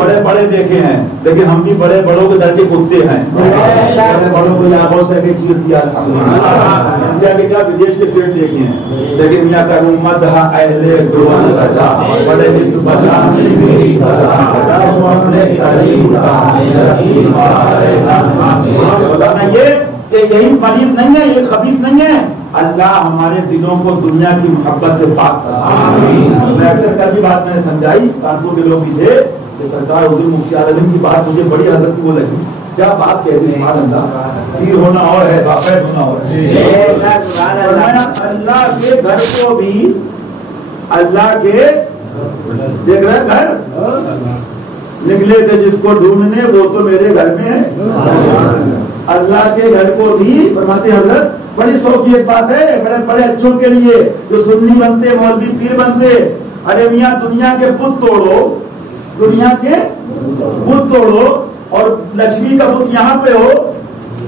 بڑے بڑے دیکھے ہیں، لیکن ہم بھی بڑے بڑوں کے درجے کتے ہیں. بڑے بڑوں کو یہاں بہت سے چیز دیا انڈیا کے کیا ودیش کے سیٹ دیکھے ہیں، لیکن یہاں کا امت اہل دعا رضا بڑے نسبت میری بتانا یہ کہ یہی مریض نہیں ہے، یہ خبیث نہیں ہے. اللہ ہمارے دلوں کو دنیا کی محبت سے پاک کرے. میں اکثر کل کی بات میں نے سمجھائی، کانپور کے لوگ بھی تھے کہ سرکار حضور مفتی عالم کی بات مجھے بڑی حضرت کی وہ لگی. کیا بات کہہ دی سبحان اللہ. پیر ہونا اور ہے باقاعد ہونا اور ہے. اللہ کے گھر کو بھی اللہ کے دیکھ رہے گھر نکلے تھے جس کو ڈھونڈنے وہ تو میرے گھر میں ہے. اللہ کے گھر کو بھی فرماتے حضرت بڑی شوقیت بات ہے بڑے بڑے اچھوں کے لیے جو سنی بنتے مولوی پیر بنتے. ارے میاں دنیا کے بت توڑو, دنیا کے بت توڑو اور لکشمی کا بت یہاں پہ ہو.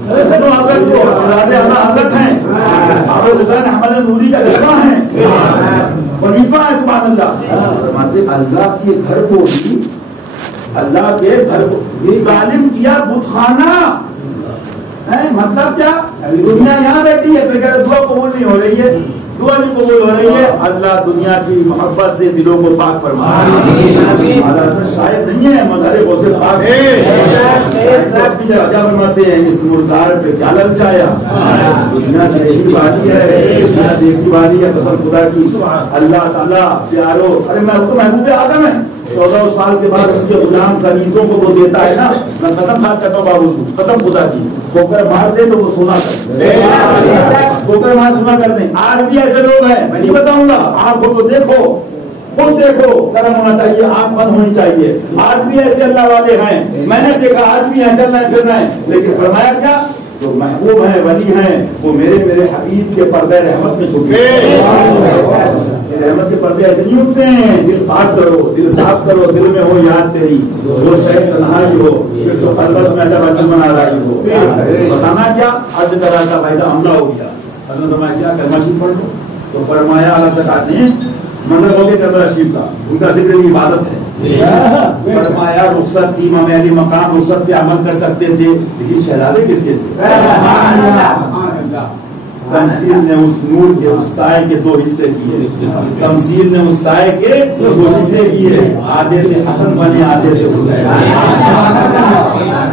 حضرت کو حضرت ہیں ابو حسین احمد نوری کا جذبہ ہے خلیفہ ہے سبحان اللہ. فرماتے اللہ کے گھر کو بھی اللہ کے گھر کو ظالم کیا بت خانہ. مطلب کیا دنیا یہاں رہتی ہے دعا قبول نہیں ہو رہی ہے, دعا نہیں قبول ہو رہی ہے. اللہ دنیا کی محبت سے دلوں کو پاک فرمائے. شاید نہیں ہے مظہر غوث پاک ہے. کیا فرماتے ہیں اس مردار پہ کیا للچایا, دنیا دیکھی باری ہے, دیکھی باری ہے قسم خدا کی. اللہ تعالیٰ پیارو, ارے میں تو محبوب اعظم ہے 14 سال کے بعد ان کے غلام کنیزوں کو وہ دیتا ہے نا. میں قسم کھا کرتا ہوں بابو سے قسم خدا کی, ٹھوکر مار دے تو وہ سونا کر دے, ٹھوکر مار سونا کر دیں. آج بھی ایسے لوگ ہیں, میں نہیں بتاؤں گا, آنکھوں کو دیکھو خود دیکھو, کرم ہونا چاہیے, آنکھ بند ہونی چاہیے. آج بھی ایسے اللہ والے ہیں, میں نے دیکھا آج بھی ہیں, چلنا ہے پھرنا ہے. لیکن فرمایا کیا جو محبوب ہیں ولی ہیں وہ میرے حبیب کے پردے رحمت میں چھپے. رحمت کے پردے ایسے نہیں اٹھتے ہیں. دل پاک کرو, دل صاف کرو, دل میں ہو یاد تیری, وہ شہر تنہائی ہو, پھر تو خلوت میں جب انجمن آ رہی ہو. بتانا کیا آج طرح کا بھائی حملہ ہو گیا, حضرت فرمایا کیا کلمہ شریف پڑھ لو. تو فرمایا اللہ سرکار نے منظر ہو گیا کلمہ شریف کا, ان کا ذکر بھی عبادت ہے. فرمایا رخصت تھی, امام علی مقام رخصت پہ عمل کر سکتے تھے, لیکن شہزادے کس کے تھے؟ تمثیل نے اس نور کے اس سائے کے 2 حصے کیے. تمثیل نے اس سائے کے 2 حصے کیے, آدھے سے حسن بنے آدھے سے حسین.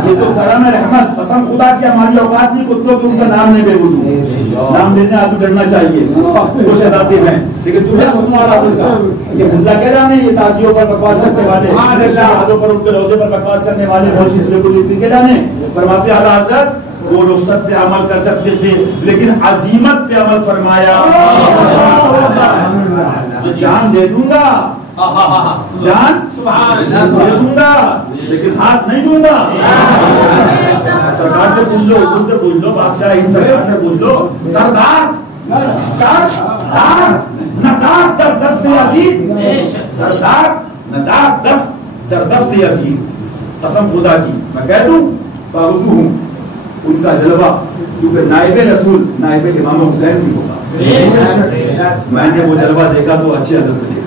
یہ تو کرم رحمت. قسم خدا کی ہماری اوقات نہیں کتوں کہ ان کا نام نہیں بے وضو, نام لینے آدمی ڈرنا چاہیے. وہ شہزادے ہیں لیکن چولہا سنو والا کا یہ ملا کہہ رہا نہیں, یہ تازیوں پر بکواس کرنے والے, شہادوں پر ان کے روزے پر بکواس کرنے والے بہت چیزیں کو کے جانے. فرماتے اعلیٰ حضرت وہ رخصت پہ عمل کر سکتے تھے لیکن عظیمت پہ عمل فرمایا. جان دے دوں گا, جان دے دوں گا لیکن ہاتھ نہیں دوں گا. سرکار سے پوچھ لو, حضور سے پوچھ لو, بادشاہ ان سرکار سے پوچھ لو, سردار نداغ در دست یزید, سردار نداغ در دست یزید. قسم خدا کی میں کہہ دوں باوضو ہوں. ان کا جلوہ کیونکہ نائب رسول نائب امام حسین بھی ہوگا. میں نے وہ جلوہ دیکھا تو اچھے حضرت کو دیکھا.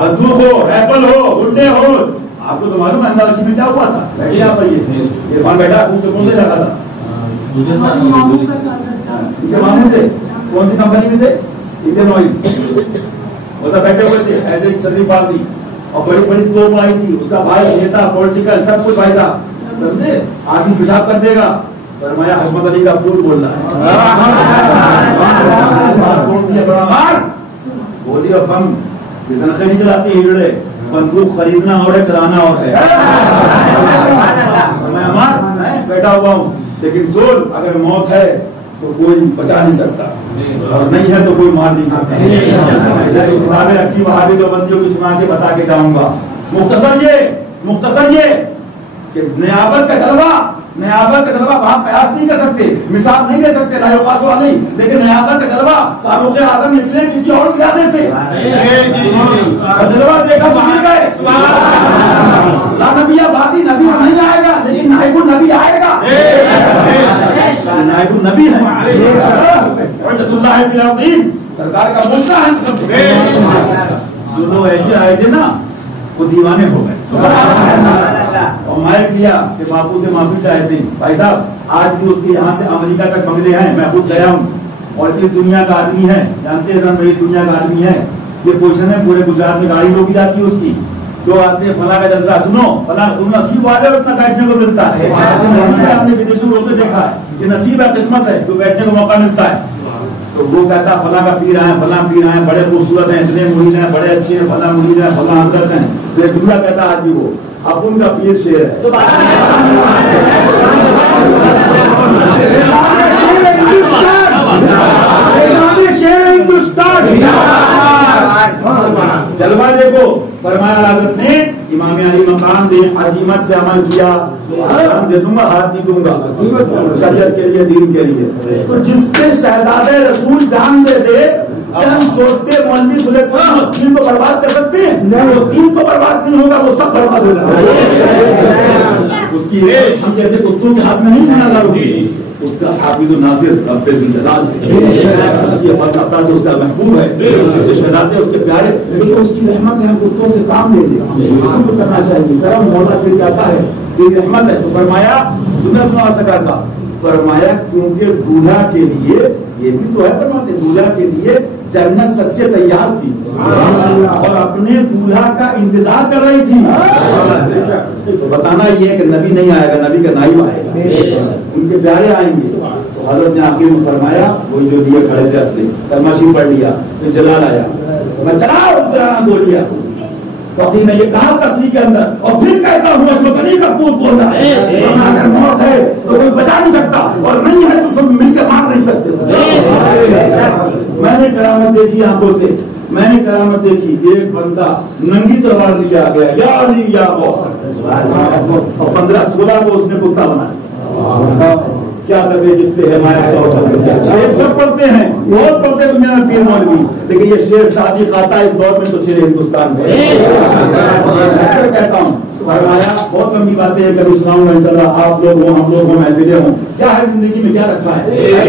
بندوق ہو, رائفل ہو, گنڈے ہو. آپ کو تو معلوم ہے اندر میں کیا ہوا تھا. بیٹھے یہاں پر یہ عرفان بیٹھا کون سے لگا تھا, ماموں تھے, کون سی کمپنی میں تھے, انڈین آئل. وہ سب بیٹھے ہوئے تھے ایسے چھتری پال دی اور بڑی بڑی توپ آئی تھی. اس کا بھائی نیتا پولیٹیکل سب کچھ بھائی صاحب سمجھے, آدمی پیشاب کر دے گا. فرمایا حشمت علی کا پھول بولنا ہے, بولی اب ہم زنخے نہیں چلاتے ہیڑے, بندوق خریدنا اور ہے چلانا اور ہے. میں ہمار بیٹھا ہوا ہوں لیکن زور اگر موت ہے تو کوئی بچا نہیں سکتا اور نہیں ہے تو کوئی مار نہیں سکتا. کتابیں رکھی وہابی دیوبندیوں کی سنا کے بتا کے جاؤں گا. مختصر یہ کہ نیابت کا جلوہ وہاں قیاس نہیں کر سکتے, مثال نہیں دے سکتے, لا یقاس علیہ, لیکن نیابت کا جلوہ فاروق اعظم نکلے کسی اور کی ارادے سے. جلوہ دیکھا تو مل گئے. لا نبی آبادی نبی نہیں آئے گا لیکن نائب النبی آئے گا. نائب النبی ہے, حجت اللہ فی الارضین, سرکار کا موقع ہے. جو لوگ ایسے آئے تھے نا وہ دیوانے ہو گئے. اور مائک دیا کہ باپو سے معافی چاہتے ہیں. بھائی صاحب آج بھی اس کے یہاں سے امریکہ تک بنگلے ہیں, میں خود گیا ہوں اور اس دنیا کا آدمی ہے, جانتے ہیں بڑی دنیا کا آدمی ہے. یہ پوزیشن ہے پورے گجرات میں گاڑی روکی جاتی ہے اس کی. جو آتے ہیں فلاں کا جلسہ سنو, فلاں تم نصیب والے اتنا بیٹھنے کو ملتا ہے. ہم نے ودیشوں میں دیکھا ہے, یہ نصیب ہے, قسمت ہے جو بیٹھنے کو موقع ملتا ہے. تو وہ کہتا فلاں کا پیر آئے فلاں پیر آئے بڑے خوبصورت ہیں اتنے مرید ہیں بڑے اچھے ہیں فلاں مرید ہیں فلاں حضرت ہیں. تو ایک جملہ کہتا آج بھی وہ اب ان کا پیر شیر ہے. جلوہ دیکھو فرمایا حضرت نے امام علی مقام دے عظیمت پہ عمل کیا دے دوں گا ہاتھ نہیں دوں گا شریعت کے لیے دین کے لیے. تو جس کے شہزادے رسول جان دے دے چند چھوٹے مولوی سلیمان دین کو برباد کر سکتے ہیں؟ وہ دین کو برباد نہیں ہوگا وہ سب برباد ہو جائے گا. اس کی ہم جیسے کتوں کے ہاتھ میں نہیں کھانا لاؤگی. اس کا حافظ الناصر رب الجلال ہے اس کی حفاظت سے اس کا محبوب ہے شہزادے اس کے پیارے لیکن اس کی رحمت ہے ہم کتوں سے کام لے لیا ہم کو کرنا چاہیے کرم مولا پھر جاتا ہے پھر رحمت ہے. تو فرمایا تمہیں سنا سکا تھا فرمایا کیونکہ دولہا کے لیے یہ بھی تو ہے فرماتے دولہا کے لیے جنت سچ کے تیار تھی اور اپنے دولہا کا انتظار کر رہی تھی. تو بتانا یہ ہے کہ نبی نہیں آئے گا نبی کا نائب آئے گا ان کے پیارے آئیں گے. تو حضرت نے آخر میں فرمایا وہ جو لیے کھڑے تھے اصلی کلمہ شریف پڑھ لیا پھر جلال آیا میں چلانا بولیا تو نے یہ کہا تصدیق کے اندر اور پھر کہتا ہوں اس وقت کا پوت بول رہا ہے اگر موت ہے تو کوئی بچا نہیں سکتا اور نہیں ہے تو سب مل کے مار نہیں سکتے. میں نے کرامت دیکھی آنکھوں سے میں نے کرامت دیکھی ایک بندہ ننگی تلوار لیا گیا یا علی یا غوث اور 15-16 کو اس نے کتا بنایا. کیا کرے جس سے حمایت شیر سب پڑھتے ہیں بہت پڑھتے ہیں دنیا میں پیر مولوی لیکن یہ شیر صادق آتا ہے اس دور میں تو شیر ہندوستان میں کہتا ہوں. فرمایا بہت لمبی باتیں ہیں کبھی سناؤں گا انشاءاللہ آپ لوگ ہوں ہم لوگ ہوں محفلیں ہوں کیا ہے زندگی میں کیا رکھا ہے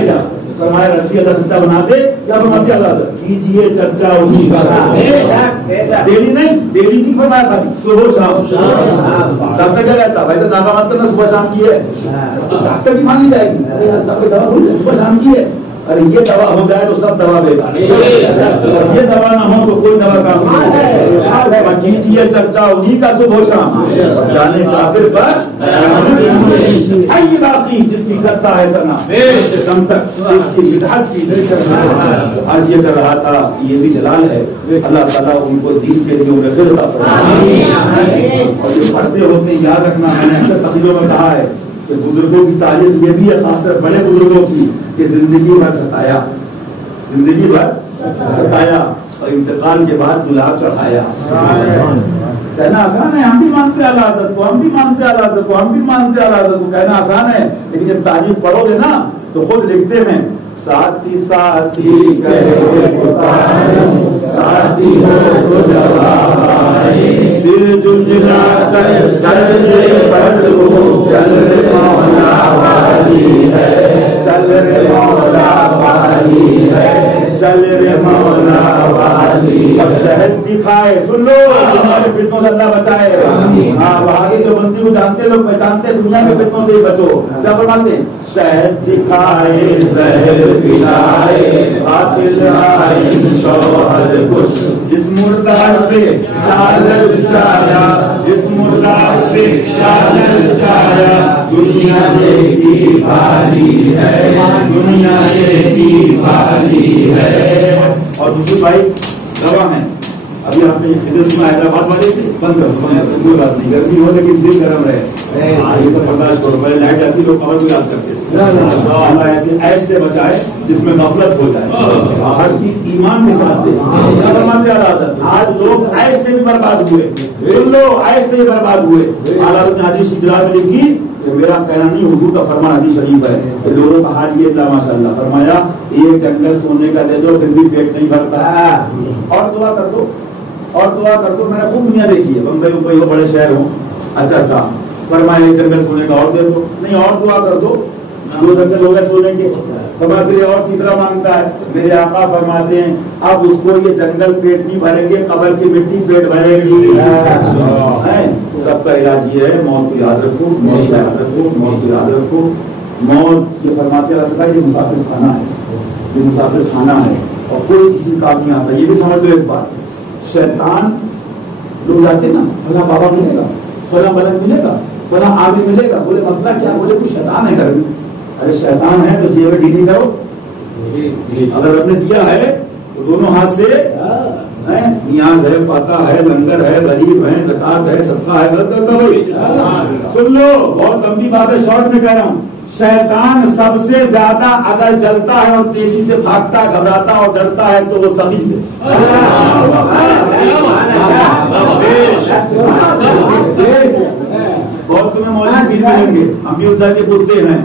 کیا فرمایا رسی اللہ سچا بنا دے کیا فرماتے اللہ سر کیجئے چرچا انہی کا ڈیلی نہیں فرمایا خالی صبح شام ڈاکٹر کیا کہتا بھائی صاحب ناکہ مت کرنا صبح شام کی ہے ڈاکٹر کی مانی جائے گی ڈاکٹر دوا بھول جائے صبح شام کی ہے ارے یہ دوا ہو جائے تو سب دوا دے گا یہ دوا نہ ہو تو کوئی دوا کام نہیں کیجئے چرچا انہی کا صبح شام جانے کافر پر باقی جس کی کرتا ہے سنا کم تک اس کی بدعت کی آج یہ کر رہا تھا یہ بھی جلال ہے اللہ تعالیٰ ان کو دین کے لیے انہیں خیر عطا فرمائے. اور جو پڑھتے ہوتے یاد رکھنا میں نے اکثر تقریروں میں کہا ہے کہ بزرگوں کی تعلیم یہ بھی ہے خاص کر بڑے بزرگوں کی کہ زندگی بھر ستایا اور انتقال کے بعد دلہا چڑھایا. کہنا آسان ہے ہم بھی مانتے اعلیٰ حضرت کو ہم بھی مانتے اعلیٰ حضرت کو ہم بھی مانتے اعلیٰ حضرت کو کہنا آسان ہے لیکن جب تاریخ پڑھو گے نا تو خود لکھتے ہیں ساتھی ساتھی ساتھی ہو تو جوائے دل جنجلا کر سر پڑھ لو چل مولا والی ہے چل رے مولا والی ہے چل رے مولا والی اور شہد دکھائے سن لو ہمارے فتنوں سے اللہ بچائے. ہاں آگے جو بندی کو جانتے لوگ پہچانتے دنیا کے فتنوں سے ہی بچو کیا فرماتے ہیں شہد دکھائے زہر پلائے قاتل آئے شوہر کش جس مردار پہ چادر بچھایا جس مردار پہ چادر بچھایا دنیا دیکھی بھالی ہے دنیا دیکھی بھالی ہے. اور دوسرے بھائی گواہ ہیں ابھی آپ نے ادھر سنا حیدرآباد والے سے بند کر کوئی بات نہیں گرمی ہو لیکن دل گرم رہے یہ سب برداشت کرو پہلے لائٹ جاتی لوگ خبر کو یاد کرتے اللہ ایسے ایش سے بچائے جس میں غفلت ہو جائے ہر چیز ایمان کے ساتھ دے. آج لوگ ایش سے بھی برباد ہوئے سن لو ایش سے بھی برباد ہوئے. حضرت نے حدیث اجرا میں لکھی کہ میرا کہنا نہیں حضور کا فرمان حدیث شریف ہے کہ لوگوں کا حال یہ تھا ماشاء اللہ فرمایا ایک جنگل سونے کا دے دو پھر بھی پیٹ نہیں بھرتا اور دعا کر دو میں نے خوب دنیا دیکھی ہے بمبئی کوئی ہو بڑے شہر ہوں اچھا فرمایا ایک جنگل سونے کا اور دے دو نہیں اور دعا کر دو 2 جنگل ہو گئے سونے کے فرمایا پھر اور تیسرا مانگتا ہے میرے آقا فرماتے ہیں اب اس کو یہ جنگل پیٹ نہیں بھریں گے قبر کی مٹی پیٹ بھرے گی. سب کا علاج یہ ہے موت کو یاد رکھو موت کو یاد رکھو موت کو یاد رکھو. موت یہ فرماتے ہیں یہ مسافر خانہ ہے یہ مسافر خانہ ہے اور کوئی کسی کام نہیں آتا. یہ بھی سمجھ لو ایک بات شیطان لوگ جاتے نا فلاں بابا ملے گا فلاں ملک ملے گا فلاں عامل ملے گا بولے مسئلہ کیا بولے کچھ شیطان ہے گھر میں. ارے شیطان ہے تو جیب ڈھیلی کرو اگر رب نے دیا ہے تو دونوں ہاتھ سے نیاز ہے، فاتح ہے، لنگر ہے، غریب ہے، زکات ہے، صدقہ ہے، غلط کرتا بھائی سن لو، بہت لمبی بات ہے، شارٹ میں کہہ رہا ہوں. شیطان سب سے زیادہ اگر جلتا ہے اور تیزی سے بھاگتا، گھبراتا اور ڈرتا ہے تو وہ سخی سے. اور تمہیں مولانا پیر ملیں گے، ہم بھی اس کے پوتے ہیں،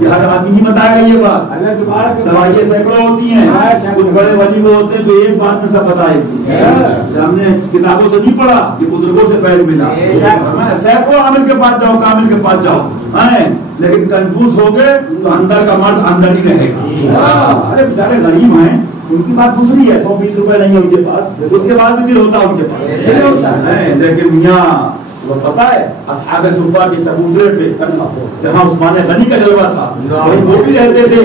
یہ ہر آدمی ہی بتائے گا یہ بات. دوائیاں سینکڑوں ہوتی ہیں، کچھ بڑے ولی وہ ہوتے ہیں جو ایک بات میں سب بتائے گی. ہم نے کتابوں سے نہیں پڑھا کہ بزرگوں سے فیض ملا. سینکڑوں عامل کے پاس جاؤ، کامل کے پاس جاؤ، لیکن کنفیوز ہو گئے تو اندر کا مرض اندر ہی رہے گا. ارے بیچارے غریب ہیں، ان کی بات دوسری ہے، 120 روپے نہیں ہے ان کے پاس، اس کے بعد بھی دل ہوتا ہے ان کے پاس. لیکن میاں وہ پتا ہے اصحاب صفا کے چبوترے پہ جہاں عثمان غنی کا جلوہ تھا وہیں وہ بھی رہتے تھے،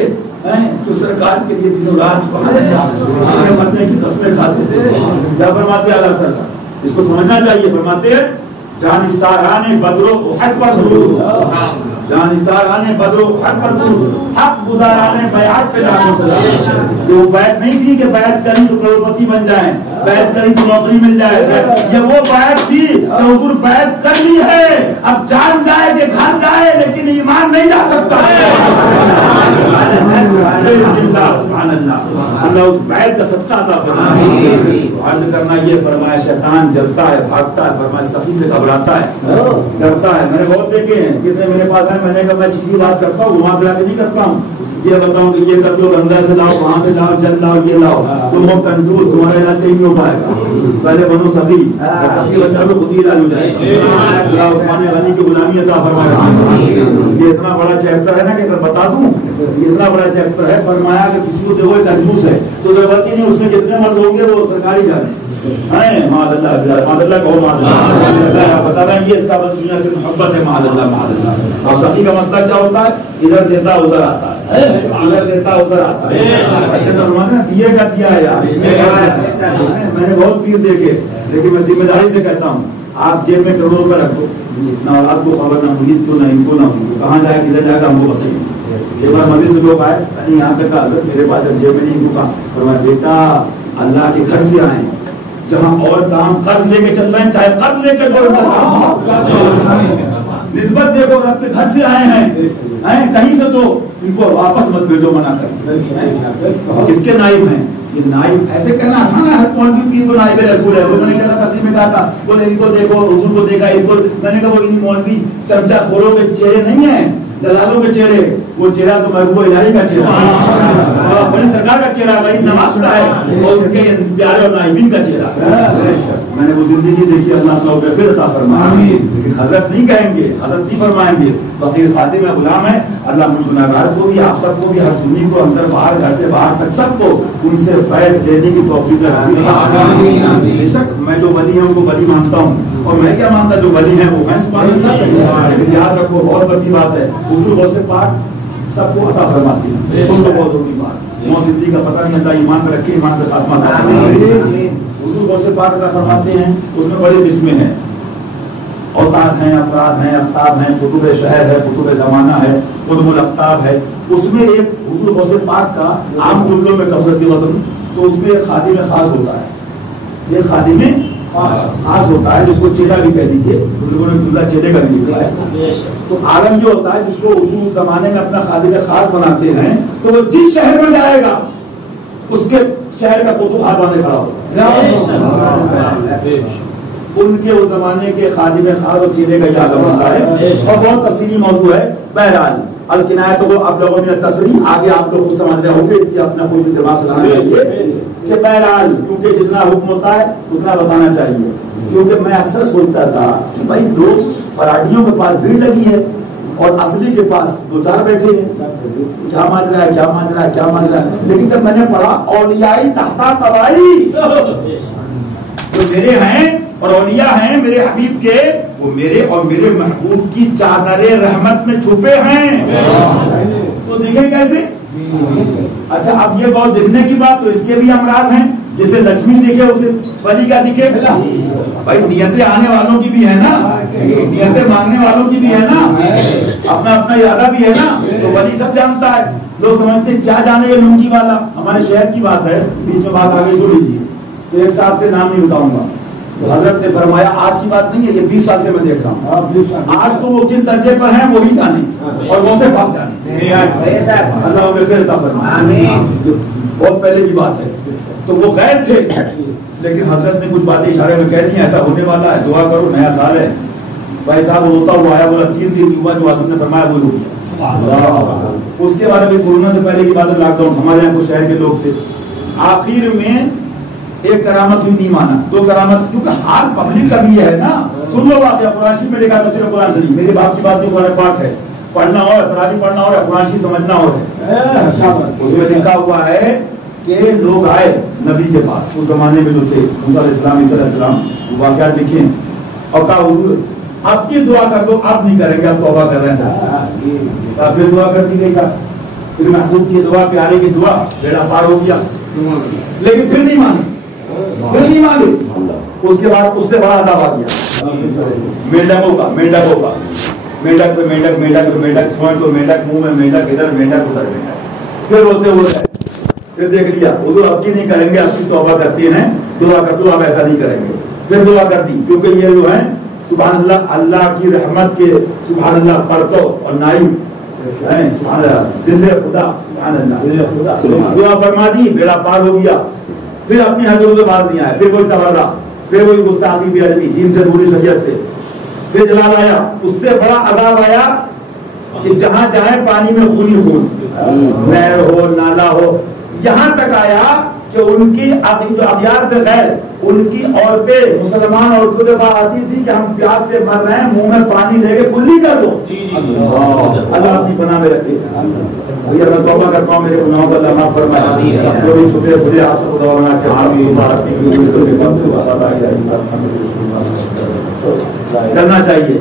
تو سرکار کے لیے دن رات مرنے کی قسمیں کھاتے تھے. کیا فرماتے اعلیٰ سرکار؟ اس کو سمجھنا چاہیے. فرماتے ہیں جانثاران بدر و احد پر درود، جانثاران بدر و احد پر درود، حق گزاران بیعت پہ لاکھوں سلام. وہ بیعت نہیں تھی کہ بیعت کری تو کروڑپتی بن جائیں، بیعت کری تو نوکری مل جائے. یہ وہ بیعت تھی کہ حضور بیعت کر لی ہے، اب جان جائے کہ گھر جائے لیکن ایمان نہیں جا سکتا. سبحان اللہ، اللہ اس بیعت کا صدقہ عطا فرمائے. عرض کرنا یہ فرمایا شیطان جلتا ہے، بھاگتا ہے، فرمایا سخی سے گھبراتا ہے، ڈرتا ہے. میں نے بہت دیکھے ہیں، کتنے میرے پاس ہیں، میں نے کہا میں سیدھی بات کرتا ہوں، گھما پھرا کے نہیں کرتا ہوں. یہ بتاؤں کہ یہ کر لو، گنگا سے لاؤ، وہاں سے لاؤ، جل لاؤ، یہ لاؤ، تم ہو کنفیوز، تمہارا علاج نہیں ہو پائے گا. پہلے بنو سخی، سخی بچہ تو خود ہی علاج ہو جائے. اللہ عثمان غنی کی غلامی عطا فرمائے. یہ اتنا بڑا چیپٹر ہے نا کہ اگر بتا دوں، یہ اتنا بڑا چیپٹر ہے. فرمایا کہ کسی کو دیکھو کنجوس ہے تو ضرورت ہی نہیں، اس میں جتنے مرد ہوں گے وہ سرکاری جانے. معاذ اللہ، معاذ اللہ کہو، معاذ اللہ. بتا رہا یہ اس کا دنیا سے محبت ہے. معاذ اللہ، معاذ اللہ. اور سخی کا مسئلہ کیا ہوتا ہے؟ ادھر دیتا ادھر آتا ہے، ادھر دیتا ادھر آتا ہے. اچھا نا، دیے کا دیا ہے یار. میں نے بہت پیر دیکھے، لیکن میں ذمہ داری سے کہتا ہوں آپ جیب میں کروڑوں روپے رکھو، نہ اولاد کو خبر، نہ مریض کو، نہ ان کو، نہ کہاں جائے کدھر جائے گا ہم کو بتائیے. ایک بار مسجد سے لوگ آئے، یہاں پہ کہا حضرت میرے پاس جیب میں نہیں رکا. فرمایا بیٹا اللہ کے گھر سے آئے ہیں جہاں اور کام قرض لے کے چل رہے ہیں، چاہے قرض لے کے جو نسبت دیکھو، رب کے گھر سے آئے ہیں، کہیں سے تو ان کو واپس مت بھیجو، منع کر. کس کے نائب ہیں یہ؟ نائب ایسے کہنا آسان ہے، ہر کون بھی پیر کو نائب رسول ہے. وہ میں نے کہا تقریر میں کہا تھا، بولے ان کو دیکھو، حضور کو دیکھا، ان کو. میں نے کہا وہ انہیں مولوی چمچا خوروں کے چہرے نہیں ہیں، دلالوں کے چہرے. وہ چہرہ تو محبوب الہی کا چہرہ، بڑی سرکار کا چہرہ، بڑی نواز کا ہے، اور ان کے پیارے اور نائبین کا چہرہ. میں نے وہ زندگی دیکھی، اللہ تعالیٰ کو پھر عطا فرمائے. لیکن حضرت نہیں کہیں گے، حضرت نہیں فرمائیں گے. فقیر خادم ہے، غلام ہے. اللہ مجھ گناہگار کو بھی، آپ سب کو بھی، ہر سنی کو، اندر باہر، گھر سے باہر تک سب کو ان سے فیض دینے کی توفیق عطا. بے شک میں جو ولی ہیں ان کو ولی مانتا ہوں، اور میں کیا مانتا، جو ولی ہیں وہ میں سبحان اللہ. لیکن یاد رکھو بہت بڑی بات ہے، حضور غوث پاک سب کو عطا فرماتی ہے. سن لو بہت بڑی بات، موسیقی کا پتہ نہیں اللہ ایمان پہ رکھے، ایمان پہ خاتمہ عطا فرمائے. حضور غوث پاک عطا فرماتے ہیں، اس میں بڑی قسمیں ہیں. اوتاد ہیں، افراد ہیں، افتاب ہیں، کتب شہر ہے، کتب زمانہ ہے، قطب الافتاب ہے. اس میں ایک حضور غوث پاک کا عام جملوں میں کثرت وطن، تو اس میں ایک خادم خاص ہوتا ہے. یہ خادم خاص ہوتا ہے جس کو چہرہ بھی کہہ دیجیے، بزرگوں نے چولہا چہرے کا بھی لکھا ہے. تو عالم یہ ہوتا ہے جس کو اس زمانے میں اپنا خادم خاص بناتے ہیں، تو وہ جس شہر میں جائے گا اس کے شہر کا قطب ہاتھ باندھے کھڑا ہوگا. ان کے اس زمانے کے خادم خاص اور چہرے کا یہ عالم ہوتا ہے، اور بہت تفصیلی موضوع ہے. بہرحال الکنایت کو اب لوگوں نے تصریح آگے آپ لوگ خود سمجھ رہے ہوں گے کہ اپنا خود دماغ چلانا چاہیے کہ بہرحال کیونکہ جتنا حکم ہوتا ہے اتنا بتانا چاہیے. کیونکہ میں اکثر سوچتا تھا کہ بھائی لوگ فراڈیوں کے پاس بھیڑ لگی ہے اور اصلی کے پاس دو چار بیٹھے ہیں، کیا ماجرا ہے، کیا ماجرا ہے، کیا ماجرا ہے. لیکن جب میں نے پڑھا اولیائی تحتا قبائی، جو میرے ہیں اور اولیاء ہیں میرے حبیب کے، وہ میرے اور میرے محبوب کی چادر رحمت میں چھپے ہیں. تو دیکھیں کیسے. اچھا اب یہ بہت دیکھنے کی بات، تو اس کے بھی امراض ہیں. جیسے لکشمی دیکھے اسے ولی کا دکھے. بھائی نیتیں آنے والوں کی بھی ہے نا، نیتیں مانگنے والوں کی بھی ہے نا، اپنا اپنا ارادہ بھی ہے نا. تو ولی سب جانتا ہے. لوگ سمجھتے ہیں کیا جانے گا لنگی والا. ہمارے شہر کی بات ہے, بیچ میں بات آگے سن لیجیے. تو ایک صاحب کے نام نہیں بتاؤں گا, تو حضرت نے فرمایا آج کی بات نہیں ہے, یہ 20 سال سے میں دیکھ رہا ہوں, آج تو وہ جس درجے پر ہیں وہی جانے اور وہ سے بھاگ جانے. اللہ ہمیں پھر عطا فرمائے. بہت پہلے کی بات ہے. تو وہ غیر تھے, لیکن حضرت نے کچھ باتیں اشارے میں کہہ دی, ایسا ہونے والا ہے, دعا کرو, نیا سال ہے. بھائی صاحب ہوتا ہوا آیا, بولا 3 دن ہوا جو حضرت نے فرمایا وہی ہو گیا. اس کے بارے میں کورونا سے پہلے کی بات ہے, لاک ڈاؤن, ہمارے یہاں کچھ شہر کے لوگ تھے. آخر میں ایک کرامت ہوئی, نہیں مانا, 2 کرامت, کیونکہ حال پبلک کا بھی ہے نا. سن لو واقعہ, قرآن شریف میں لکھا تفسیر قرآن شریف, میری باپ کی بات نہیں, قرآن پاک ہے, پڑھنا ہو, تراویح پڑھنا ہو, قرآن شریف سمجھنا ہو. اس میں لکھا ہوا ہے کہ لوگ آئے نبی کے پاس, اس زمانے میں جو تھے موسیٰ علیہ السلام, عیسیٰ علیہ السلام, وہ واقعات دیکھیں, اور کہا حضور اب کی دعا کر دو, اب نہیں کریں گے, اب توبہ کر رہے ہیں. پھر دعا کر دی گئی صاحب, پھر محبوب کی دعا, پیارے کی دعا, بیڑا پار ہو گیا. لیکن پھر نہیں مانی, پھر نہیں مانی. اس کے بعد اس سے بڑا عذاب آ گیا, میڈکوں کا, میڈکوں کا, میڈک پہ میڈک, میڈک پہ میڈک, سوئیں تو میڈک, منہ میں میڈک, ادھر میڈک, ادھر میڈک. پھر روتے ہوئے پھر دیکھ لیا حضور اب کی نہیں کریں گے, آپ کی توبہ کرتے ہیں, دعا کر دو, آپ ایسا نہیں کریں گے. پھر دعا کر دی, کیونکہ یہ جو ہے سبحان اللہ, اللہ کی رحمت کے سبحان اللہ پڑھتو اور نائی, سبحان اللہ, ذل خدا, سبحان اللہ, دعا فرما دی, بیڑا پار ہو گیا. پھر اپنی حدوں سے باز نہیں آیا, پھر وہی تبرہ, پھر وہی گستاخی بھی ادبی, دین سے دوری, شریعت سے. پھر جلال آیا, اس سے بڑا عذاب آیا کہ جہاں جائیں پانی میں خونی خون, نہر ہو, نالا ہو. یہاں تک آیا کہ ان کی جو اغیار تھے غیر, ان کی عورتیں, مسلمان عورتوں کے پاس آتی تھی کہ ہم پیاس سے مر رہے ہیں, منہ میں پانی لے کے کلی کر دو. اللہ اپنی پناہ میں رکھے. بھیا میں توبہ کرتا ہوں, میرے گناہوں کا اللہ معاف فرمائے. جو بھی چھپے کھلے آپ سے خدا بنا کرنا چاہیے.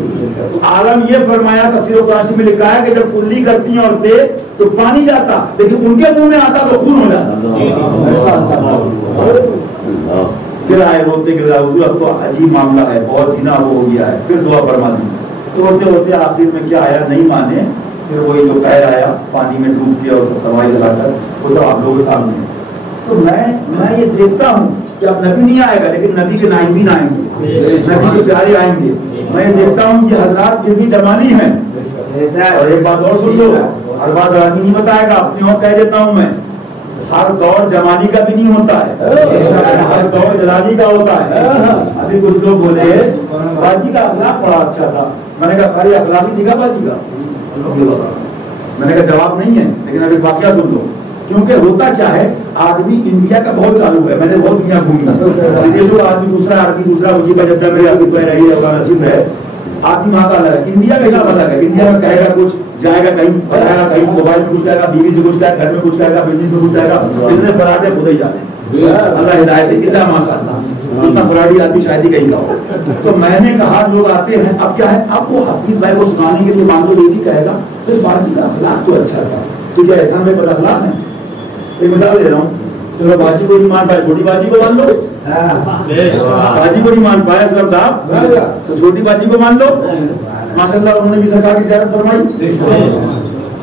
عالم یہ فرمایا, تفسیر قرآن میں لکھا ہے کہ جب کلی کرتی ہیں عورتیں تو پانی جاتا, لیکن ان کے منہ میں آتا تو خون ہو جاتا. پھر آئے روتے کہ حضور اب تو عجیب معاملہ ہے, بہت جینا وہ ہو گیا ہے. پھر دعا فرما دی. تو ہوتے ہوتے آخر میں کیا آیا, نہیں مانے. پھر وہی جو قہر آیا, پانی میں ڈوب کیا, اس کو دوائی جلا کر, وہ سب آپ لوگوں کے سامنے. تو میں یہ دیکھتا ہوں کہ اب نبی نہیں آئے گا, لیکن نبی کے نائبین آئیں گے, نبی کے پیارے آئیں گے. میں یہ دیکھتا ہوں کہ حضرات جن کی جمالی ہیں. اور ایک بات اور سن لو, ہر بات آدمی نہیں بتائے گا, اپنی اور کہہ دیتا ہوں میں, ہر دور جمالی کا بھی نہیں ہوتا ہے, ہر دور جلالی کا ہوتا ہے. ابھی کچھ لوگ بولے باجی کا اخلاق بڑا اچھا تھا. میں نے کہا خالی اخلاقی دکھا باجی کا؟ میں نے کہا جواب نہیں ہے, لیکن ابھی واقعہ سن لو. کیونکہ ہوتا کیا ہے, آدمی انڈیا کا بہت چالو ہے, میں نے بہت دنیا گھومنا, آدمی دوسرا, آدمی دوسرا, مجھے جدہ میرے آدمی پہ رہی ہے, نصیب ہے, آدمی وہاں کا الگ ہے. انڈیا کا حساب الگ ہے. انڈیا میں کہے گا کچھ, جائے گا کہیں, بتائے گا کہیں, موبائل میں کچھ کہے گا, بیوی سے کچھ کہے گا, گھر میں کچھ کہے گا, بزنس میں کچھ کہے گا. اتنے فراڈ ہے خود ہی جانے, اللہ ہدایت ہے, کتنا ماشاء اللہ, اتنا فراڈی آدمی شاید ہی کہیں کا ہو. تو میں نے کہا لوگ آتے ہیں, اب کیا ہے, اب وہ حفیظ بھائی کو سنانے کے لیے مان لو یہ بھی کہے گا پھر باجی کا اخلاق تو اچھا تھا, تو کیا احسان میں بد اخلاق ہے؟ ایک مثال دے رہا ہوں, چلو باجی کو نہیں مان پائے, چھوٹی باجی کو مان لو. باجی کو نہیں مان پائے اسلم صاحب, تو چھوٹی باجی کو مان لو. ماشاء اللہ انہوں نے بھی سرکار کی زیارت فرمائی.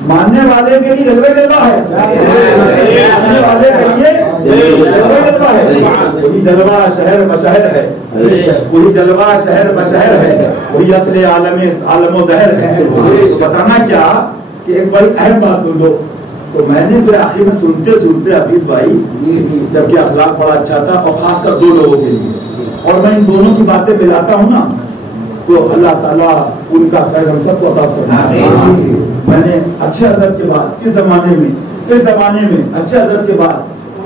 ماننے والے کے لیے جلوہ جلوہ ہے, ماننے والے کے لیے جلوہ جلوہ ہے. وہی جلوہ شہر بشہر ہے, وہی جلوہ شہر بشہر ہے, وہی اصل عالم و دہر ہے. بتانا کیا کہ ایک بڑی اہم بات سن لو. تو میں نے پھر آخر میں سنتے سنتے حفیظ بھائی, جبکہ اخلاق بڑا اچھا تھا, اور خاص کر 2 لوگوں کے لیے, اور میں ان دونوں کی باتیں ملاتا ہوں نا, تو اللہ تعالیٰ ان کا فیض ہم سب کو عطا فرمائے. میں نے اچھے حضرت کے بعد اس زمانے میں اچھے حضرت کے بعد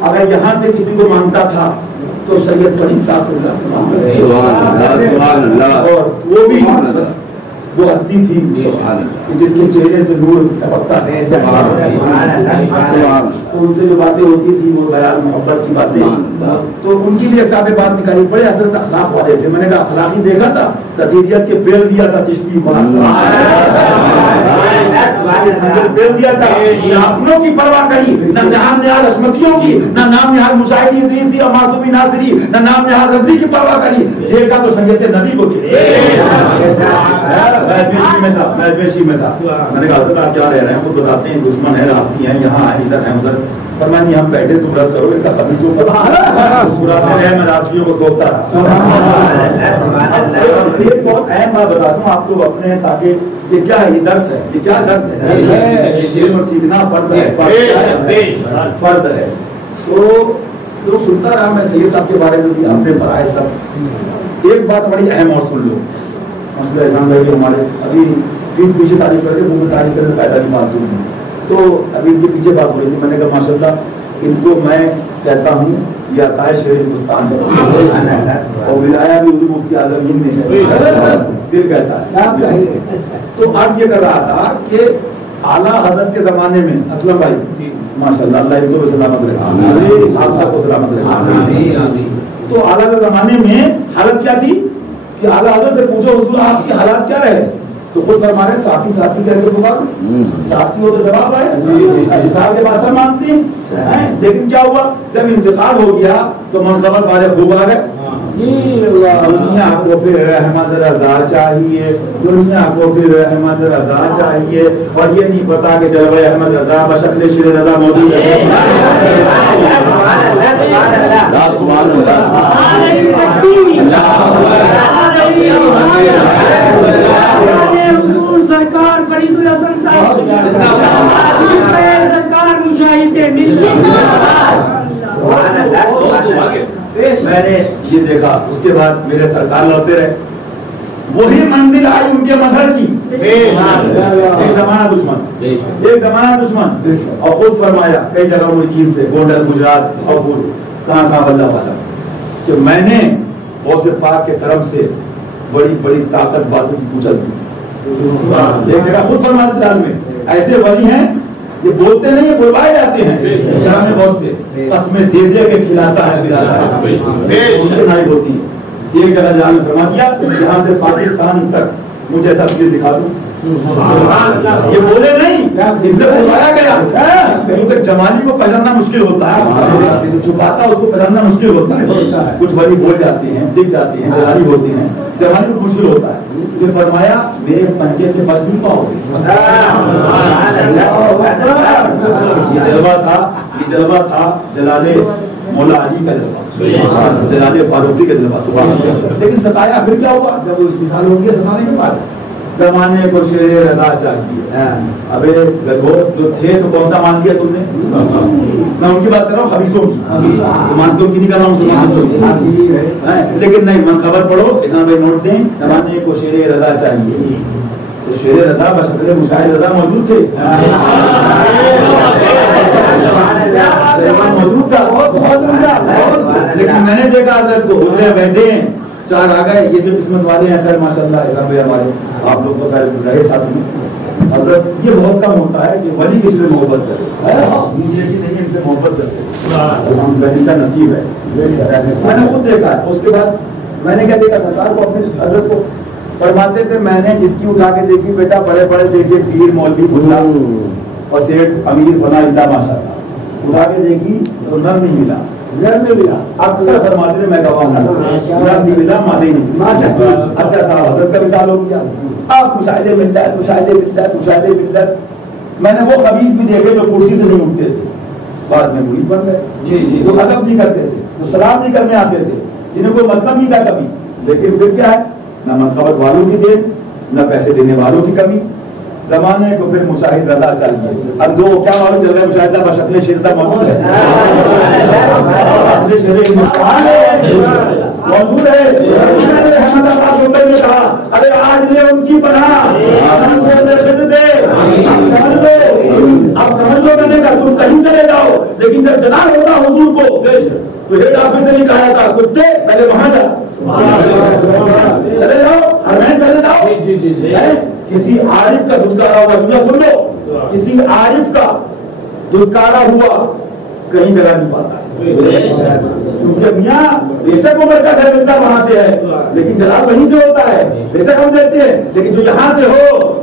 اگر یہاں سے کسی کو مانتا تھا تو سید فرید صاحب اللہ, اور وہ بھی وہ ہستی تھی جس کے چہرے سے نور ٹپکتا ہے, تو ان سے جو باتیں ہوتی تھی وہ بیان محبت کی باتیں, تو ان کی بھی ایک صاحب بات نکالی. بڑے حضرت اخلاق والے تھے. میں نے کہا اخلاقی دیکھا تھا, تطہیریت کے پیڑ دیا تھا چشتی, دے دیا تھا، نہ اپنوں کی پرواہ کری، نہ نام نہاد عصمتیوں کی، نہ نام نہاد مشاہدی ادریسی اور معصومی ناصری، نہ نام نہاد رضوی کی پرواہ کری، دیکھا تو سنگت نبی کو تھے۔ میں پیشی میں تھا، میں نے کہا حضرت آپ کیا رہ رہے ہیں، خود بتاتے ہیں دشمن ہے، آپسی ہیں، یہاں ہیں، ادھر ہیں، ادھر، فرمانی ہم بیٹھے تم رد کرو ان کا خبیثوں سے مسکراتے رہے، میں راتریوں کو ٹوکتا رہا۔ ایک بہت اہم بات بتاتا ہوں آپ لوگ اپنے، تاکہ یہ کیا ہے، یہ درس ہے، یہ کیا درس ہے، علم سیکھنا فرض ہے، فرض ہے۔ تو سنتا رہا میں سید صاحب کے بارے میں بھی، آپ نے پڑھائے سب۔ ایک بات بڑی اہم اور سن لو، مسئلہ احسان بھائی ہمارے ابھی پیچھے تعریف کر کے منہ میں تعریف کرنے فائدہ نہیں پاتے ہیں، تو ابھی ان کے پیچھے بات ہو رہی تھی، میں نے کہا ماشاءاللہ ان کو میں کہتا ہوں یہ عطائے شیر ہندوستان ہے، اور ولایہ بھی اردو مفتی اعظم ہند ہے، دل کہتا ہے۔ تو عرض یہ کر رہا تھا کہ اعلیٰ حضرت کے زمانے میں اسلم بھائی ماشاءاللہ اللہ ان کو بھی سلامت رکھے، آپ سب کو سلامت رکھے۔ تو اعلیٰ کے زمانے میں حالت کیا تھی کہ اعلیٰ حضرت سے پوچھو حضور آپ کی حالات کیا رہے، تو خود فرما رہے ساتھی ساتھی کہہ کے پکارو، ساتھی ہو تو جواب آئے، صاحب کے پاس سب مانگتے ہیں، لیکن کیا ہوا جب انتقال ہو گیا تو منقبت والے خوب آ گئے، دنیا کو پھر رحمت رضا چاہیے، دنیا کو پھر رحمت رضا چاہیے، اور یہ نہیں پتا کہ جلوہ احمد رضا بشکل شیر رضا موجود ہے۔ سرکار فرید الحسن صاحب سرکار مشاہد میں نے یہ دیکھا، اس کے بعد میرے سرکار لوٹتے رہے، وہی منزل آئی ان کے مظہر کی، ایک زمانہ دشمن، ایک زمانہ دشمن، اور خود فرمایا کئی جگہ ملکین سے، گونڈل گجرات اور پور کہاں کہاں بلّہ والا، کہ میں نے غوث پاک کے کرم سے بڑی بڑی طاقت بازو کی کچل دی۔ ایک جگہ خود فرماتے سال میں ایسے ولی ہیں یہ بولتے نہیں ہیں، بلوائے جاتے ہیں، کرام بہت سے قسمیں دے دے کے کھلاتا ہے پلاتا ہے، نہیں ہوتی ہے۔ ایک جگہ جہاں میں فرما دیا یہاں سے پاکستان تک مجھے ایسا چیز دکھا دوں، یہ بولے نہیں، ان سے بلوایا گیا، کیونکہ جمالی کو پہچاننا مشکل ہوتا ہے، جو چھپاتا ہے اس کو پہچاننا مشکل ہوتا ہے، کچھ ولی بول جاتے ہیں، دکھ جاتے ہیں، جلالی ہوتے ہیں، جمالی کو مشکل ہوتا ہے۔ یہ فرمایا میرے پنجے سے بچ نہیں پاؤ، یہ جلوہ تھا جلالے مولا علی کا جلوہ، جلالے فاروقی کا جلوہ، لیکن ستایا پھر کیا ہوا جب اس مثال ہو گیا ستانے کے بعد، زمانے کو شیر رضا چاہیے۔ ابے گدھو جو تھے تو کون سا مان لیا تم نے، میں ان کی بات کر رہا ہوں خبیثوں کی، مانتوں کی نہیں کر رہا ہوں مسلمانوں کی، لیکن نہیں من خبر پڑھو، اسلام بھائی نوٹ دیں، زمانے کو شیر رضا چاہیے، تو شیر رضا بشکل مشاہد رضا موجود تھے، موجود تھا، لیکن میں نے دیکھا حضرت کو حضرے بیٹھے ہیں، چار آ گئے، یہ بھی قسمت والے ہیں، خیر ماشاءاللہ اسلام بھائی ہمارے، آپ لوگ تو خیر رہے ساتھ میں، حضرت یہ بہت کم ہوتا ہے کہ ولی کسی سے محبت کرے، نہیں ان سے محبت کرتے، ان کا نصیب ہے، میں نے خود دیکھا ہے۔ اس کے بعد میں نے کیا دیکھا، سرکار کو اپنے حضرت کو فرماتے تھے میں نے جس کی اٹھا کے دیکھی بیٹا بڑے بڑے دیکھے پیر مولوی ملا اور سیٹ امیر فنا اللہ ماشاءاللہ، اٹھا کے دیکھی تو نر نہیں ملا، نر نہیں ملا، اکثر فرماتے تھے میں گواہ ہوں نر نہیں ملا مادے نہیں۔ اچھا صاحب حضرت کا مثال ہو گیا، آپ مشاہدے ملت مشاہدے ملت مشاہدے ملت، میں نے وہ خبیث بھی دیکھے جو کرسی سے نہیں اٹھتے تھے، بعد میں مرید بن گئے، جو ادب نہیں کرتے تھے، جو سلام نہیں کرنے آتے تھے، جنہیں کوئی مطلب نہیں تھا کبھی، لیکن پھر کیا ہے نہ منقبت والوں کی دین نہ پیسے دینے والوں کی کمی، زمانے کو پھر مشاہد رضا چاہیے۔ اب دو کیا معلوم چل رہا ہے مشاہدہ بشکل شیرزہ موجود ہے، موجود ہے، احمد عباس ہوتے نے کہا ارے آج نے ان کی پناہ اب سمجھ لو، میں نے کہا تم کہیں چلے جاؤ، لیکن جب جلال ہوتا حضور کو تو ہیڈ آفس سے نہیں کہا تھا کتے پہلے وہاں جا، چلے جاؤ حرمین چلے جاؤ، کسی عارف کا دھتکارا ہوا جملہ سن لو، کسی عارف کا دھتکارا ہوا کہیں جگہ نہیں پاتا، کیونکہ میاں بے شک وہ مرکز ہے ملتا وہاں سے ہے، لیکن جلال وہیں سے ہوتا ہے، بے شک ہم دیتے ہیں، لیکن جو یہاں سے ہو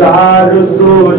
400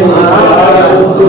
400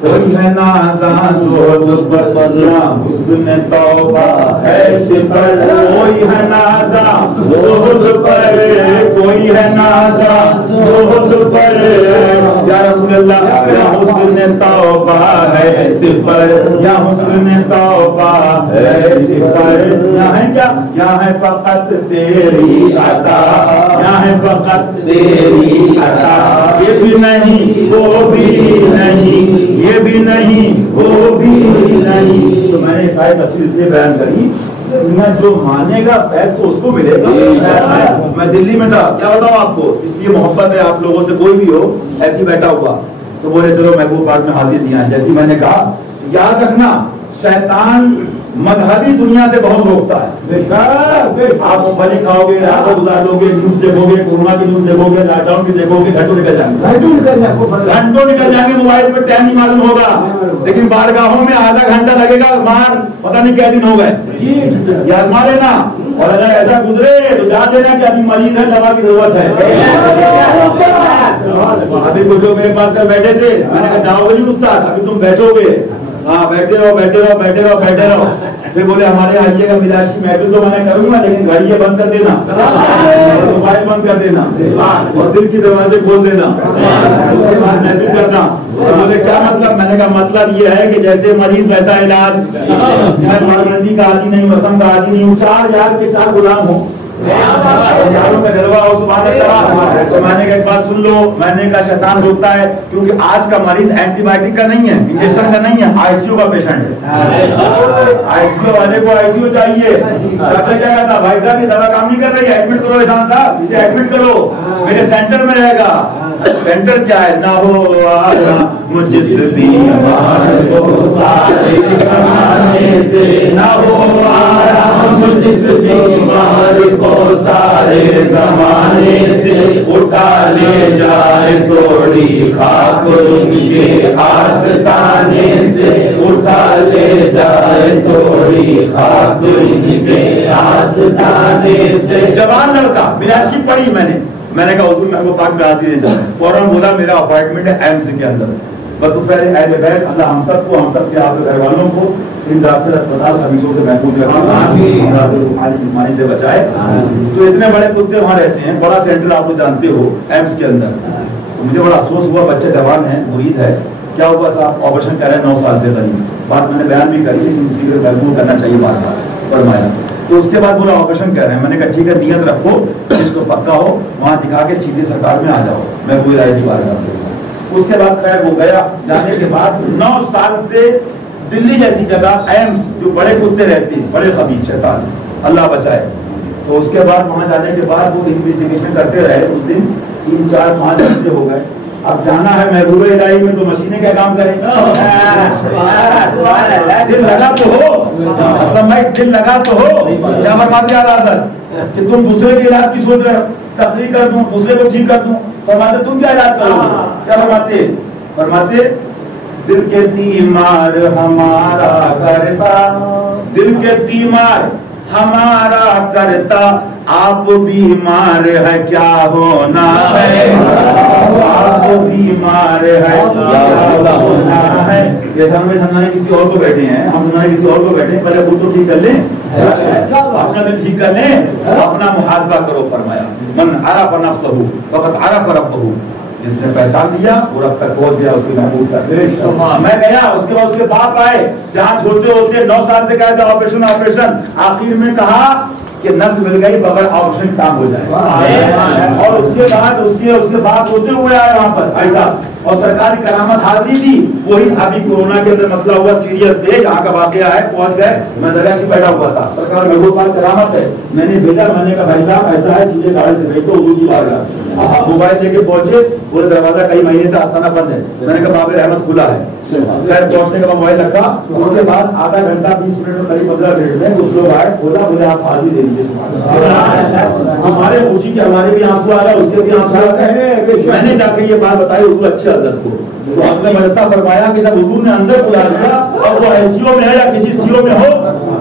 کوئی ہے نازاں زہد پر یا حسن توبہ ہے سپر، کوئی ہے نازاں زہد پر، کوئی ہے نازاں زہد پر، یا رسول اللہ یا حسن توبہ ہے سپر، یا حسن توبہ ہے سپر، یا ہے کیا؟ یا ہے فقط تیری عطا، یا ہے فقط تیری عطا، یہ بھی نہیں وہ بھی نہیں، یہ بھی نہیں وہ بھی نہیں۔ تو میں نے ساری تفصیل اس لیے بیان کری، دنیا جو مانے گا فیض تو اس کو ملے گا۔ میں دلی میں تھا، کیا بتاؤں آپ کو، اس لیے محبت ہے آپ لوگوں سے، کوئی بھی ہو ایسی بیٹھا ہوا تو بولے چلو محبوب پاک میں حاضر دیا۔ جیسے میں نے کہا یاد رکھنا شیطان مذہبی دنیا سے بہت روکتا ہے۔ آپ ممبئی کھاؤ گے، راتوں گزار لو گے، نیوز دیکھو گے، کورونا کی نیوز دیکھو گے، لاک ڈاؤن کی دیکھو گے، گھنٹوں نکل جائیں گے، گھنٹوں نکل جائیں گے، موبائل پہ ٹائم نہیں معلوم ہوگا، لیکن بارگاہوں میں آدھا گھنٹہ لگے گا، مار پتہ نہیں کیا دن ہو گئے۔ یہ آزما لینا، اور اگر ایسا گزرے تو جان لینا کہ ابھی مریض ہے، دوا کی ضرورت ہے۔ ابھی کچھ لوگ میرے پاس کر بیٹھے تھے، میں نے کہا جاؤ گے نہیں استاد، ابھی تم بیٹھو گے، ہاں بیٹھے رہو بیٹھے رہو بیٹھے رہو بیٹھے رہو۔ پھر بولے ہمارے آئیے گا ملاشی محفل تو میں کروں گا، لیکن گھڑی یہ بند کر دینا، موبائل بند کر دینا، اور دل کی دروازے کھول دینا، اس کے بعد محفل کرنا۔ بولے کیا مطلب؟ میں نے کہا مطلب یہ ہے کہ جیسے مریض ویسا علاج، میں نارمندی کا عادی نہیں، وسم کا عادی نہیں ہوں، 4 یار کے 4 غلام ہوں، یاروں کا جلوہ ہو سبحان اللہ۔ تو میں نے کہا ایک بات سن لو، میں نے کہا شیطان روکتا ہے کیونکہ آج کا مریض اینٹی بائیوٹک کا نہیں ہے، انجیکشن کا نہیں ہے، آئی سی یو کا پیشنٹ ہے۔ آئی سی یو والے کو آئی سی یو چاہیے۔ ڈاکٹر کیا کہتا بھائی صاحب یہ دوا کام نہیں کر رہی ہے، ایڈمٹ کرو احسان صاحب، اسے ایڈمٹ کرو، میرے سینٹر میں رہے گا۔ سینٹر کیا ہے؟ نہ ہو مجھ سے بیمار کو سارے زمانے سے، نہ ہو مجھ سے بیمار کو سارے زمانے سے، اٹھا لے جائے توڑی خاک ان کے آستانے سے، اٹھا لے جائے توڑی خاک ان کے آستانے سے۔ جوان لڑکا 82 پڑھی میں نے کہا حضور میں کو پاک میں آتی دے جائے، فوراً بولا میرا اپارٹمنٹ ہے ایمس کے اندر، بطوفیر اہل بیت اللہ ہم سب کو، ہم سب کے آپ کے گھر والوں کو ان ڈاکٹر اسپتال خبیثوں سے محفوظ رکھے، جسمانی سے بچائے۔ تو اتنے بڑے کتے وہاں رہتے ہیں، بڑا سینٹر آپ لوگ جانتے ہو ایمس کے اندر۔ مجھے بڑا افسوس ہوا، بچے جوان ہیں، مرید ہے، کیا ہوا صاحب آپریشن کر رہے ہیں 9 سال سے قریب، بات میں نے بیان بھی کری لیکن اسی کو محفوظ کرنا چاہیے بات کا فرمایا۔ تو اس کے بعد بولا آپریشن کر رہے ہیں، میں نے کہا ٹھیک ہے نیت رکھو، جس کو پکا ہو وہاں دکھا کے سیدھے سرکار میں آ جاؤ، میں کوئی رائے نہیں بارگاہ سے۔ اس کے بعد خیر وہ گیا، جانے کے بعد 9 سال سے دلی جیسی جگہ ایمس جو بڑے کتے رہتے ہیں، بڑے خبیث شیطان، اللہ بچائے۔ تو اس کے بعد وہاں جانے کے بعد وہ انویسٹیگیشن کرتے رہے، اس دن 3 4 5 گھنٹے ہو گئے۔ اب جانا ہے محبوب الہی میں تو مشینیں کیا کام کریں؟ دل لگا تو ہو، دل لگا تو ہو، کیا فرماتے ہیں حضرت کہ تم دوسرے کے علاج کی سوچ رہے ہو، تقریر کر دوں، دوسرے کو ٹھیک کر دوں، فرماتے تم کیا علاج کرو؟ کیا فرماتے دل کے تیمار ہمارا کرتا، دل کے تیمار ہمارا کرتا، آپ بیمار ہے کیا ہونا ہے، آپ بیمار ہے کیا ہونا ہے۔ جیسا ہمیں سمجھانے کسی اور کو بیٹھے ہیں، ہم سمجھانے کسی اور کو بیٹھے ہیں، پہلے خود تو ٹھیک کر لیں، اپنا دل ٹھیک کر لیں، اپنا محاسبہ کرو۔ فرمایا من عرف نفسہ فقد عرف ربہ، جس نے پہچان لیا وہ رب تک پہنچ گیا، اس کے محبوب تک۔ میں گیا، اس کے بعد اس کے باپ آئے، جہاں چھوٹے ہوتے 9 سال سے کہا تھا آپریشن آپریشن، آخر میں کہا کہ نس مل گئی بغیر آپریشن کام ہو جائے۔ اور اس کے بعد ہوتے ہوئے آئے وہاں پر ایسا، اور سرکاری کرامت حاضری تھی، وہی ابھی کورونا کے اندر مسئلہ ہوا سیریس تھے، جہاں کا واقعہ ہے پہنچ گئے، میں درگاہ سے بیٹھا ہوا تھا، سرکار محبوب پاک کرامت ہے، میں نے بھیجا، میں نے کہا بھائی صاحب ایسا ہے، سیدھے گاڑی سے بھیج دو حضور کی بارگاہ۔ موبائل لے کے پہنچے، پورے دروازہ کئی مہینے سے آستانہ بند ہے، میں نے کہا باب رحمت کھلا ہے، خیر پہنچنے کا موبائل رکھا، اس کے بعد آدھا گھنٹہ 20 منٹ میں قریب 15 منٹ میں کچھ لوگ آئے، کھولا، بولے آپ حاضری دے دیجیے۔ ہمارے خوشی کے ہمارے بھی آنسو آ گئے، اس کے بھی آنسو آ گئے۔ میں نے جا کے یہ بات بتائی حضور اچھے حضرت کو، تو آپ نے مجلسہ فرمایا کہ جب حضور نے اندر بلا دیا اور وہ ایس سی او میں ہے یا کسی سی او میں ہو،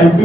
MP